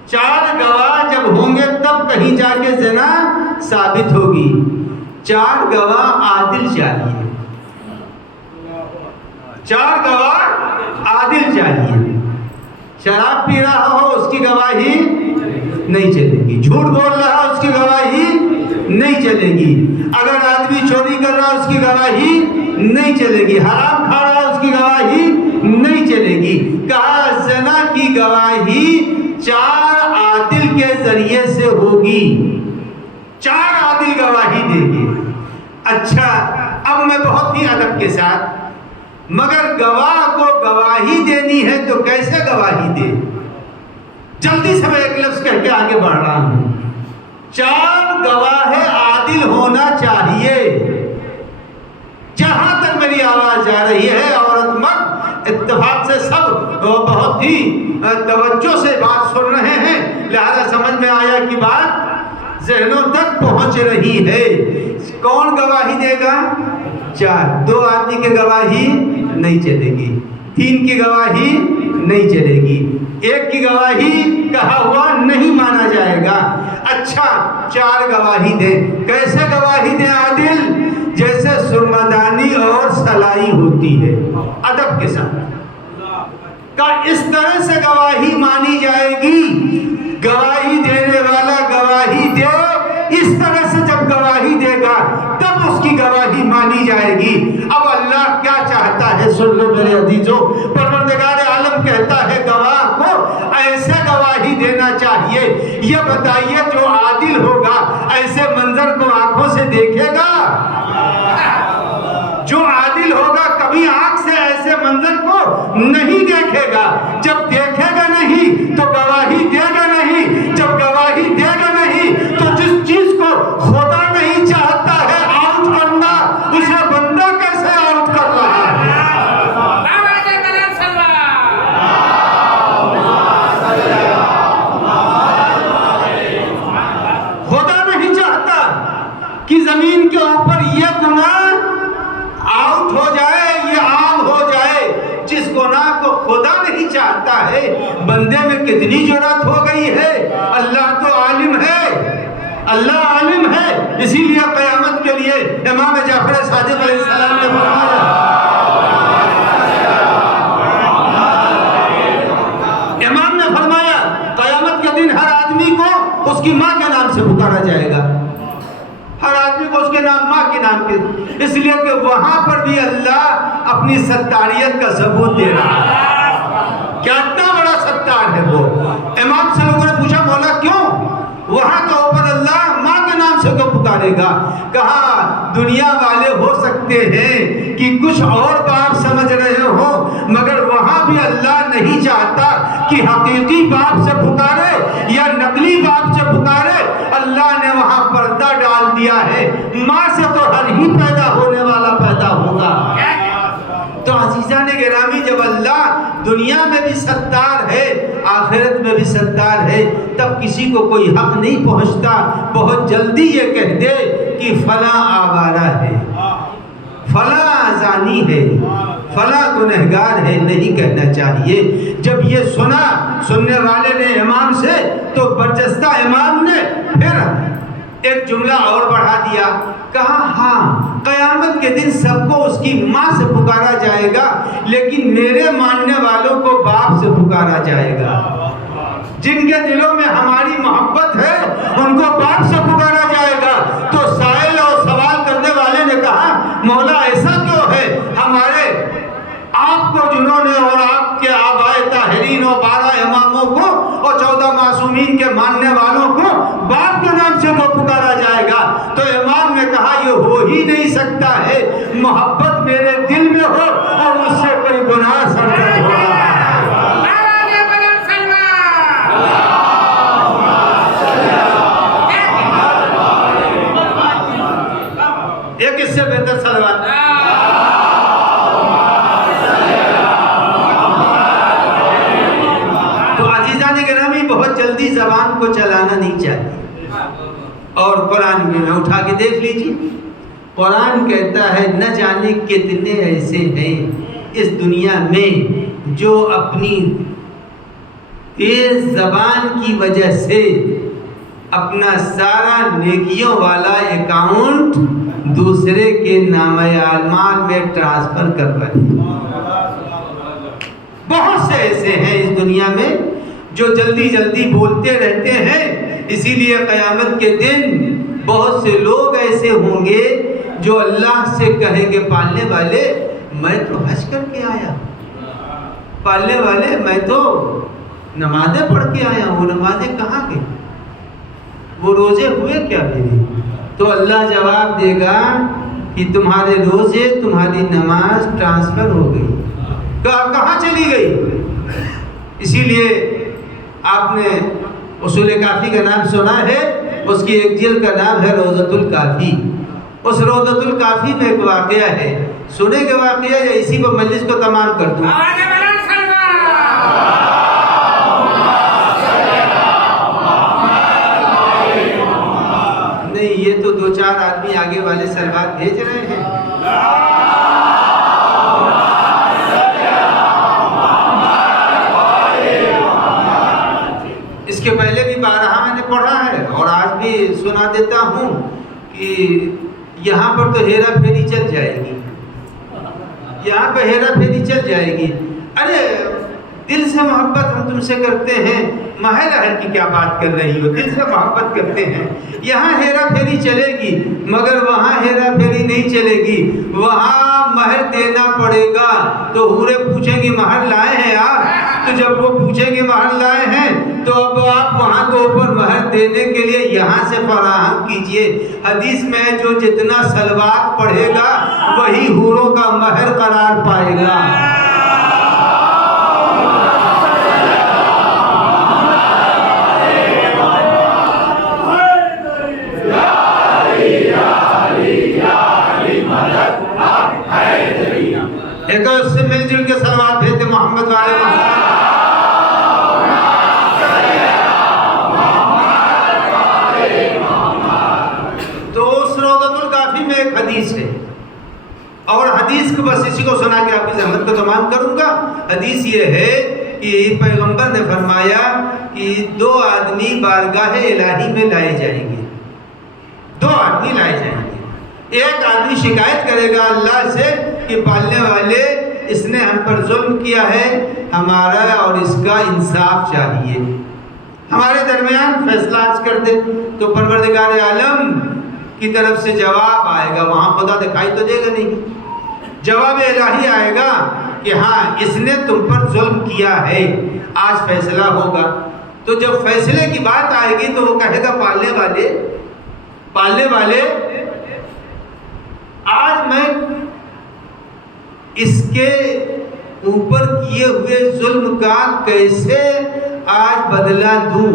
4 گواہ جب ہوں گے تب کہیں جا کے زنا ثابت ہوگی۔ 4 گواہ عادل چاہیے، 4 گواہ عادل چاہیے۔ شراب پی رہا ہو اس کی گواہی نہیں چلے گی، جھوٹ بول رہا اس کی گواہی نہیں چلے گی، اگر آدمی چوری کر رہا اس کی گواہی نہیں چلے گی، حرام کھا رہا اس کی گواہی نہیں چلے گی۔ کہا زنا کی گواہی 4 عادل کے ذریعے سے ہوگی، 4 عادل گواہی دیں گے۔ اچھا، اب میں بہت ہی ادب کے ساتھ، مگر گواہ کو گواہی دینی ہے تو کیسے گواہی دے؟ جلدی سے میں ایک لفظ کہہ کے آگے بڑھ رہا ہوں۔ 4 گواہ عادل ہونا چاہیے۔ جہاں تک میری آواز جا رہی ہے، عورت مرد اتفاق سے سب بہت ہی توجہ سے بات سن رہے ہیں، لہذا سمجھ میں آیا کہ بات ذہنوں تک پہنچ رہی ہے۔ کون گواہی دے گا؟ 4۔ 2 آدمی کی گواہی نہیں چلے گی، 3 کی گواہی نہیں چلے گی، 1 کی گواہی کہا ہوا نہیں مانا جائے گا۔ اچھا، 4 گواہی دیں۔ کیسے گواہی دیں عادل؟ جیسے سرمدانی اور سلائی ہوتی ہے، ادب کے ساتھ کا اس طرح سے گواہی مانی جائے گی۔ گواہی دینے والا گواہی دے اس طرح سے، جب گواہی دے گا تب اس کی گواہی مانی جائے گی۔ اب اللہ کیا چاہتا ہے سن لو میرے عزیزو، پروردگار عالم کہتا ہے گواہ کو ایسے گواہی دینا چاہیے۔ یہ بتائیے جو عادل ہوگا ایسے منظر کو آنکھوں سے دیکھے گا؟ جو عادل ہوگا کبھی آنکھ سے ایسے منظر کو نہیں دیکھے گا۔ جب دیکھے گا نہیں تو گواہی دے گا نہیں، جب گواہی دے گا نہیں تو جس چیز کو خدا نہیں چاہتا ہے آؤٹ کرنا، اسے بندہ کیسے آؤٹ کر رہا ہے؟ خدا نہیں چاہتا کہ زمین کے اوپر یہ گناہ آؤٹ ہو جائے، یہ عام ہو جائے۔ جس گناہ کو خدا نہیں چاہتا ہے کتنی جرأت ہو گئی ہے. اللہ تو عالم ہے، اللہ عالم ہے. اسی لیے قیامت کے لیے امام جعفر صادق علیہ السلام نے فرمایا، امام نے فرمایا قیامت کے دن ہر آدمی کو اس کی ماں کے نام سے پکارا جائے گا. ہر آدمی کو اس کے نام، ماں کے نام کے، اس لیے کہ وہاں پر بھی اللہ اپنی ستاریت کا ثبوت دے رہا ہے. کیا اتنا بڑا ستار ہے وہ. امام سے لوگوں نے پوچھا مولا کیوں وہاں کے اوپر اللہ ماں کے نام سے کیوں پکارے گا؟ کہا دنیا والے ہو سکتے ہیں کہ کچھ اور باپ سمجھ رہے ہو، مگر وہاں بھی اللہ نہیں چاہتا کہ حقیقی باپ سے پکارے یا نقلی باپ سے پکارے. اللہ نے وہاں پردہ ڈال دیا ہے، ماں سے تو ہر ہی پیدا ہونے والا پیدا ہوگا. تو عزیزان گرامی، جب اللہ دنیا میں بھی ستار ہے، آخرت میں بھی ستار ہے، تب کسی کو کوئی حق نہیں پہنچتا بہت جلدی یہ کہہ دے کہ فلاں آوارہ ہے، فلاں زانی ہے، فلاں گنہگار ہے. نہیں کہنا چاہیے. جب یہ سنا سننے والے نے امام سے، تو برجستہ امام نے پھر ایک جملہ اور بڑھا دیا. کہا ہاں قیامت کے دن سب کو اس کی ماں سے پکارا جائے گا، لیکن میرے ماننے والوں کو باپ سے پکارا جائے گا. جن کے دلوں میں ہماری محبت ہے ان کو باپ سے پکارا جائے گا. تو سائل اور سوال کرنے والے نے کہا مولا ایسا کیوں ہے؟ ہمارے آپ کو جنہوں نے اور آپ کے آبائے طاہرین اور 12 اماموں کو اور 14 معصومین کے ماننے والوں کو باپ کے نام سے کو پکارا جائے گا. تو امام نے کہا یہ ہو ہی نہیں سکتا ہے. محبت میرے دل میں ہو اور اس سے کوئی گناہ سرزد ہو رہا ہے. ایک اس سے بہتر صلوات. تو عزیزان گرامی، بہت جلدی زبان کو چلانا نہیں چاہیے. اور قرآن میں اٹھا کے دیکھ لیجیے، قرآن کہتا ہے نہ جانے کتنے ایسے ہیں اس دنیا میں جو اپنی تیز زبان کی وجہ سے اپنا سارا نیکیوں والا اکاؤنٹ دوسرے کے نام اعمال میں ٹرانسفر کر رہے ہیں. بہت سے ایسے ہیں اس دنیا میں جو جلدی جلدی بولتے رہتے ہیں. اسی لیے قیامت کے دن بہت سے لوگ ایسے ہوں گے جو اللہ سے کہیں گے پالنے والے میں تو حج کر کے آیا، پالنے والے میں تو نمازیں پڑھ کے آیا ہوں. نمازیں کہاں گئی؟ وہ روزے ہوئے کیا میرے؟ تو اللہ جواب دے گا کہ تمہارے روزے، تمہاری نماز ٹرانسفر ہو گئی. کہاں چلی گئی؟ اسی لیے آپ نے اصول کافی کا نام سنا ہے، اس کی ایک جلد کا نام ہے روضۃ الکافی. اس روضۃ الکافی میں ایک واقعہ ہے، سنے کے واقعہ یا اسی کو مجلس کو تمام کر دوں؟ نہیں، یہ تو 2-4 آدمی آگے والے سلوات بھیج رہے ہیں. اس کے پہلے بھی بارہا میں نے پڑھا ہے اور آج بھی سنا دیتا ہوں کہ یہاں پر تو ہیرا پھیری چل جائے گی، یہاں پہ ہیرا پھیری چل جائے گی. ارے دل سے محبت ہم تم سے کرتے ہیں، محل اہل کی کیا بات کر رہی ہو؟ دل سے محبت کرتے ہیں. یہاں ہیرا پھیری چلے گی مگر وہاں ہیرا پھیری نہیں چلے گی. وہاں مہر دینا پڑے گا. تو حوریں پوچھیں گی مہر لائے ہیں آپ؟ تو جب وہ پوچھیں گے مہر لائے ہیں تو اب آپ وہاں کے اوپر مہر دینے کے لیے یہاں سے فراہم کیجئے. حدیث میں جو جتنا صلوات پڑھے گا وہی حوروں کا مہر قرار پائے گا. ایک اور سے مل جل کے صلوات بھیجتے محمد والے محمد. تو اس روضۃ الکافی میں ایک حدیث ہے اور حدیث کو بس اسی کو سنا کے آپ کی زحمت کو تمام کروں گا. حدیث یہ ہے کہ پیغمبر نے فرمایا کہ 2 آدمی بارگاہ الہی میں لائے جائیں گے. 2 آدمی لائے جائیں گے. ایک آدمی شکایت کرے گا اللہ سے کہ پالنے والے اس نے ہم پر ظلم کیا ہے، ہمارا اور اس کا انصاف چاہیے، ہمارے درمیان فیصلہ آج کر دے. تو پروردگار عالم کی طرف سے جواب آئے گا، وہاں خدا دکھائی تو دے گا نہیں، جواب الہی آئے گا کہ ہاں اس نے تم پر ظلم کیا ہے، آج فیصلہ ہوگا. تو جب فیصلے کی بات آئے گی تو وہ کہے گا پالنے والے آج میں اس کے اوپر کیے ہوئے ظلم کا کیسے آج بدلہ دوں.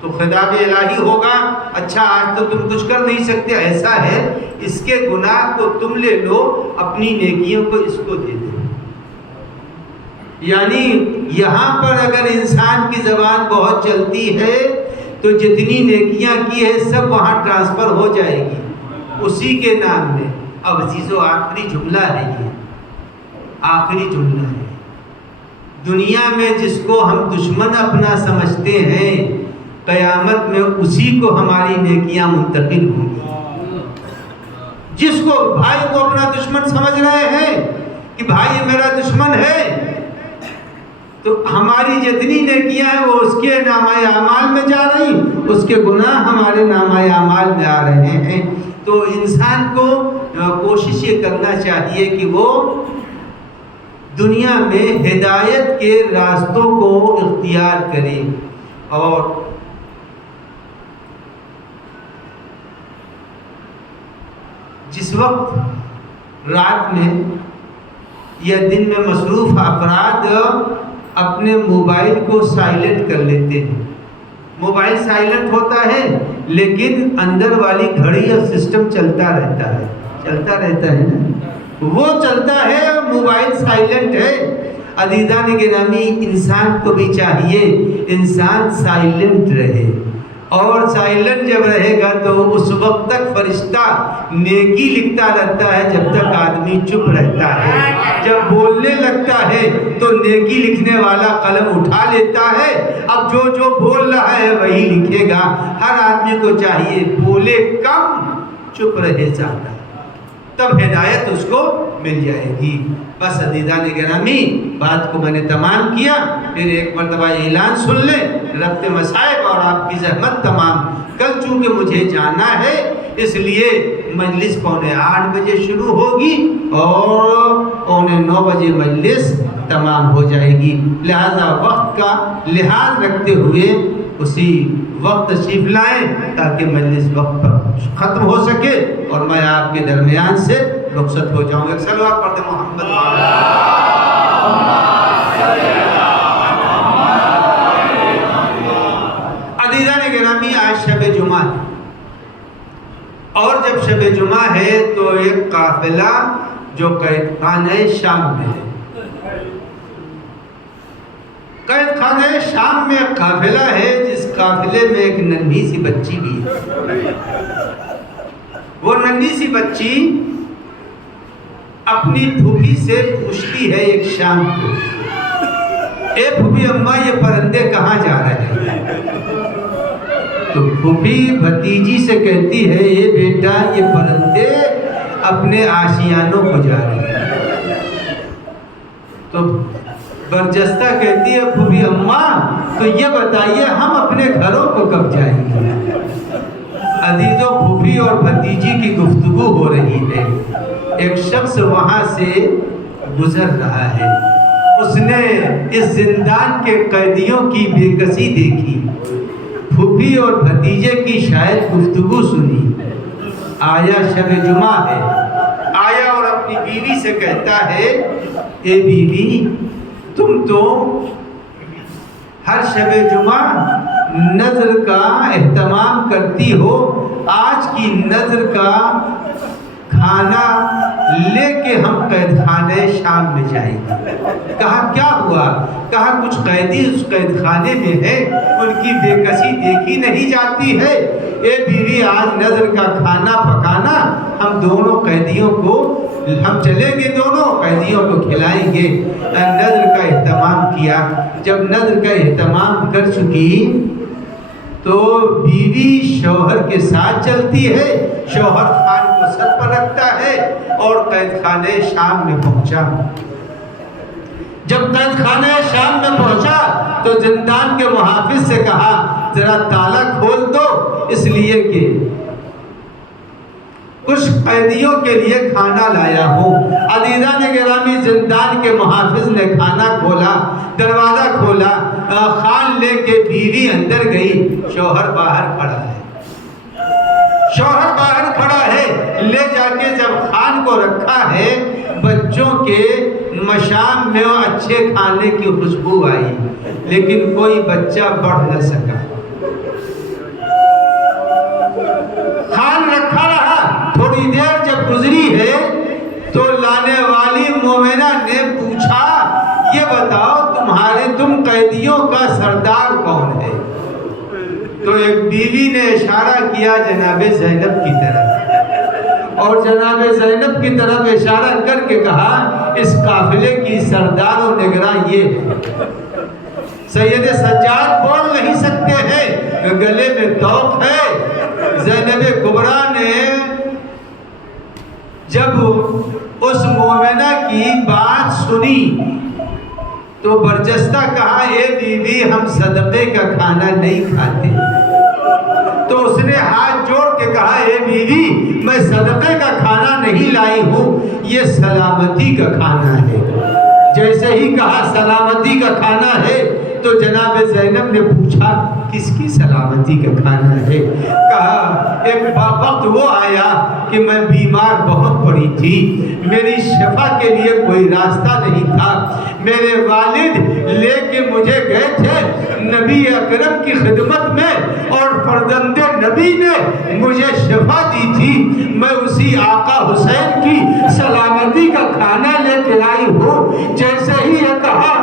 تو خطاب الہی ہوگا، اچھا آج تو تم کچھ کر نہیں سکتے، ایسا ہے اس کے گناہ کو تم لے لو، اپنی نیکیوں کو اس کو دے دو. یعنی یہاں پر اگر انسان کی زبان بہت چلتی ہے تو جتنی نیکیاں کی ہے سب وہاں ٹرانسفر ہو جائے گی اسی کے نام میں. اب عزیزو آخری جملہ ہے، یہ آخری جملہ ہے. دنیا میں جس کو ہم دشمن اپنا سمجھتے ہیں، قیامت میں اسی کو ہماری نیکیاں منتقل ہوں گی. جس کو بھائی کو اپنا دشمن سمجھ رہے ہیں کہ بھائی یہ میرا دشمن ہے، تو ہماری جتنی نیکیاں ہیں وہ اس کے نامہ اعمال میں جا رہی، اس کے گناہ ہمارے نامہ اعمال میں آ رہے ہیں. تو انسان کو کوشش یہ کرنا چاہیے کہ وہ دنیا میں ہدایت کے راستوں کو اختیار کرے. اور جس وقت رات میں یا دن میں مصروف افراد اپنے موبائل کو سائلنٹ کر لیتے ہیں، موبائل سائلنٹ ہوتا ہے لیکن اندر والی گھڑی اور سسٹم چلتا رہتا ہے نا، وہ چلتا ہے اور موبائل سائلنٹ ہے. عزیزان گرامی، انسان کو بھی چاہیے انسان سائلنٹ رہے، اور سائلنٹ جب رہے گا تو اس وقت تک فرشتہ نیکی لکھتا رہتا ہے جب تک آدمی چپ رہتا ہے. جب بولنے لگتا ہے تو نیکی لکھنے والا قلم اٹھا لیتا ہے. اب جو بول رہا ہے وہی لکھے گا. ہر آدمی کو چاہیے بولے کم چپ رہے زیادہ، تب ہدایت اس کو مل جائے گی. بس عزیزان گرامی، بات کو میں نے تمام کیا. پھر ایک مرتبہ اعلان سن لیں، ربط مسائب اور آپ کی زحمت تمام. کل چونکہ مجھے جانا ہے اس لیے مجلس 7:45 بجے شروع ہوگی اور 8:45 بجے مجلس تمام ہو جائے گی. لہذا وقت کا لحاظ رکھتے ہوئے اسی وقت تشریف لائیں تاکہ مجلس وقت پر ختم ہو سکے اور میں آپ کے درمیان سے رخصت ہو جاؤں. ایک صلوات پڑھتے محمد. عزیزان گرامی، آج شب جمعہ ہے، اور جب شب جمعہ ہے تو ایک قافلہ جو قید خانہ شام میں ہے، قید خانہ شام میں ایک قافلہ ہے جس قافلے میں ایک ننھی سی بچی بھی ہے. وہ ننھی سی بچی اپنی پھوپھی سے پوچھتی ہے ایک شام کو، اے پھوپھی اماں یہ پرندے کہاں جا رہے ہیں؟ تو پھوپھی بھتیجی سے کہتی ہے اے بیٹا یہ پرندے اپنے آشیانوں کو جا رہے ہیں. تو برجستہ کہتی ہے پھوپھی اماں تو یہ بتائیے ہم اپنے گھروں کو کب جائیں گے؟ عزیزوں، پھوپھی اور بھتیجی کی گفتگو ہو رہی ہے. ایک شخص وہاں سے گزر رہا ہے، اس نے اس زندان کے قیدیوں کی بے کسی دیکھی، پھوپھی اور بھتیجے کی شاید گفتگو سنی. آیا شب جمعہ ہے، آیا اور اپنی بیوی سے کہتا ہے اے بیوی تم تو ہر شب جمعہ نذر کا اہتمام کرتی ہو، آج کی نذر کا کھانا لے کے ہم قید خانہ شام میں جائیں گے. کہا کیا ہوا؟ کہا کچھ قیدی اس قید خانے میں ہے، ان کی بے کسی دیکھی نہیں جاتی ہے؟ اے بیوی آج نذر کا کھانا پکانا، ہم دونوں قیدیوں کو، ہم چلیں گے دونوں قیدیوں کو کھلائیں گے۔ نذر کا اہتمام کیا۔ جب نذر کا اہتمام کر چکی تو بیوی شوہر کے ساتھ چلتی ہے، شوہر خان کو سر پر رکھتا ہے اور قید خانے شام میں پہنچا۔ جب قید خانے شام میں پہنچا تو زندان کے محافظ سے کہا ذرا تالا کھول دو، اس لیے کہ کچھ قیدیوں کے لیے کھانا لایا ہوں۔ عزیزان گرامی، زندان کے محافظ نے کھانا کھولا، دروازہ کھولا، خان لے کے بیوی اندر گئی، شوہر باہر کھڑا ہے۔ شوہر باہر کھڑا ہے، لے جا کے جب خان کو رکھا ہے، بچوں کے مشام میں اچھے کھانے کی خوشبو آئی، لیکن کوئی بچہ بڑھ نہ سکا۔ خان رکھا رہا، تھوڑی دیر جب گزری ہے تو لانے والی مومنہ نے پوچھا یہ بتاؤ تم قیدیوں کا سردار کون ہے؟ تو ایک بیوی نے اشارہ کیا جناب زینب کی طرف، اور جناب زینب کی طرف اشارہ کر کے کہا اس قافلے کی سردار و نگراں یہ ہے۔ سید سجاد بول نہیں سکتے ہیں، گلے میں توق ہے۔ زینب کبریٰ نے جب اس مومنہ کی بات سنی تو برجستہ کہا اے بیوی ہم صدقے کا کھانا نہیں کھاتے۔ تو اس نے ہاتھ جوڑ کے کہا اے بیوی میں صدقے کا کھانا نہیں لائی ہوں، یہ سلامتی کا کھانا ہے۔ جیسے ہی کہا سلامتی کا کھانا ہے تو جناب زینب نے پوچھا کس کی سلامتی کا کھانا ہے؟ کہا ایک وقت وہ آیا کہ میں بیمار بہت پڑی تھی، میری شفا کے لیے کوئی راستہ نہیں تھا، میرے والد لے کے مجھے گئے تھے نبی اکرم کی خدمت میں، اور فرزند نبی نے مجھے شفا دی تھی، میں اسی آقا حسین کی سلامتی کا کھانا لے کے آئی ہوں۔ جیسے ہی یہ کہا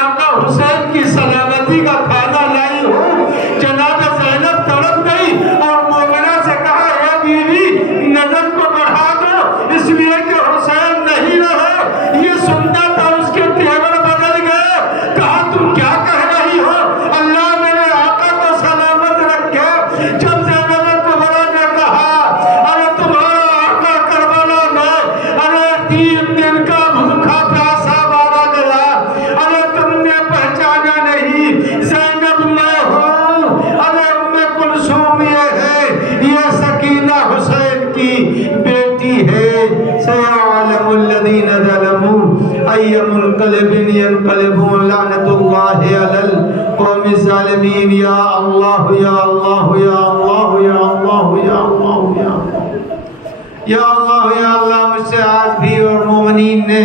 آقا حسین کی سلامتی کا کھانا لائی ہوں، جناب زینب تڑپ گئی اور مومنہ سے کہا اے بیوی نظر کو بڑھا دو، اس لیے کہ حسین نہیں رہے۔ یہ سنتا تھا اس کے تیور بدل گئے۔ کہا تم کیا کہہ رہی ہو؟ اللہ میرے آقا کو سلامت رکھے۔ جب زینب کبریٰ نے کہا ارے تمہارا آقا کربلا میں ارے 3 دن کا بھوکا پیاسا مارا گیا، ارے تم نے پہچانا نہیں، زینب میں ہوں، ارے ام کلثوم یہ ہے، یہ سکینہ حسین کی بیٹی ہے۔ سيعلم الذين ظلموا أي منقلب ينقلبون لعنة الله على القوم الظالمين۔ یا اللہ یا اللہ یا اللہ یا اللہ یا اللہ یا اللہ یا اللہ یا اللہ، مجھ سے آج بھی اور مومنین نے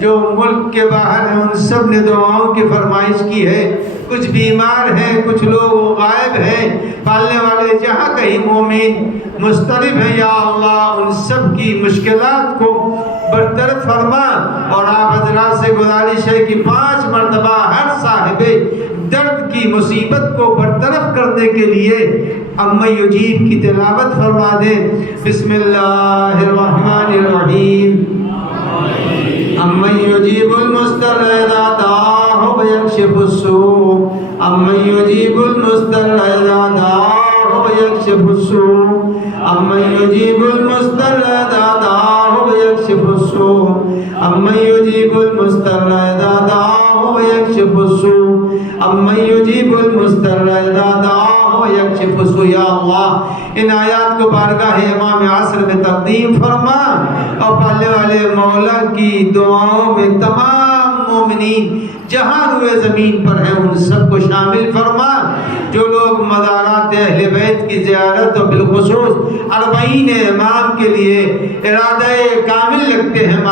جو ملک کے باہر ہیں ان سب نے دعاؤں کی فرمائش کی ہے۔ کچھ بیمار ہیں، کچھ لوگ غائب ہیں، پالنے والے جہاں کہیں مومن مضطرب ہیں، یا اللہ ان سب کی مشکلات کو برطرف فرما، اور آپ حضرات سے گزارش ہے کہ 5 مرتبہ ہر صاحب درد کی مصیبت کو برطرف کرنے کے لیے اما یجیب کی تلاوت فرما دیں۔ بسم اللہ الرحمن الرحیم۔ اما یجیب المضطر اذا دعاہ ویکشف السوء، اما یجیب المضطر اذا دعاہ ویکشف السوء، اما یجیب المضطر اذا دعاہ ویکشف السوء، اما یجیب المضطر اذا دعاہ ویکشف السوء، اما یجیب المضطر اذا دعاہ ویکشف السوء۔ یا اللہ ان آیات کو بارگاہ امام عصر میں تقدیم فرما، اور پالنے والے مولا کی دعاؤں میں تمام مومنین جہاں روئے زمین پر ہیں ان سب کو شامل فرما۔ جو لوگ مزارات اہل بیت کی زیارت اور بالخصوص 40 امام کے لیے ارادہ کامل رکھتے ہیں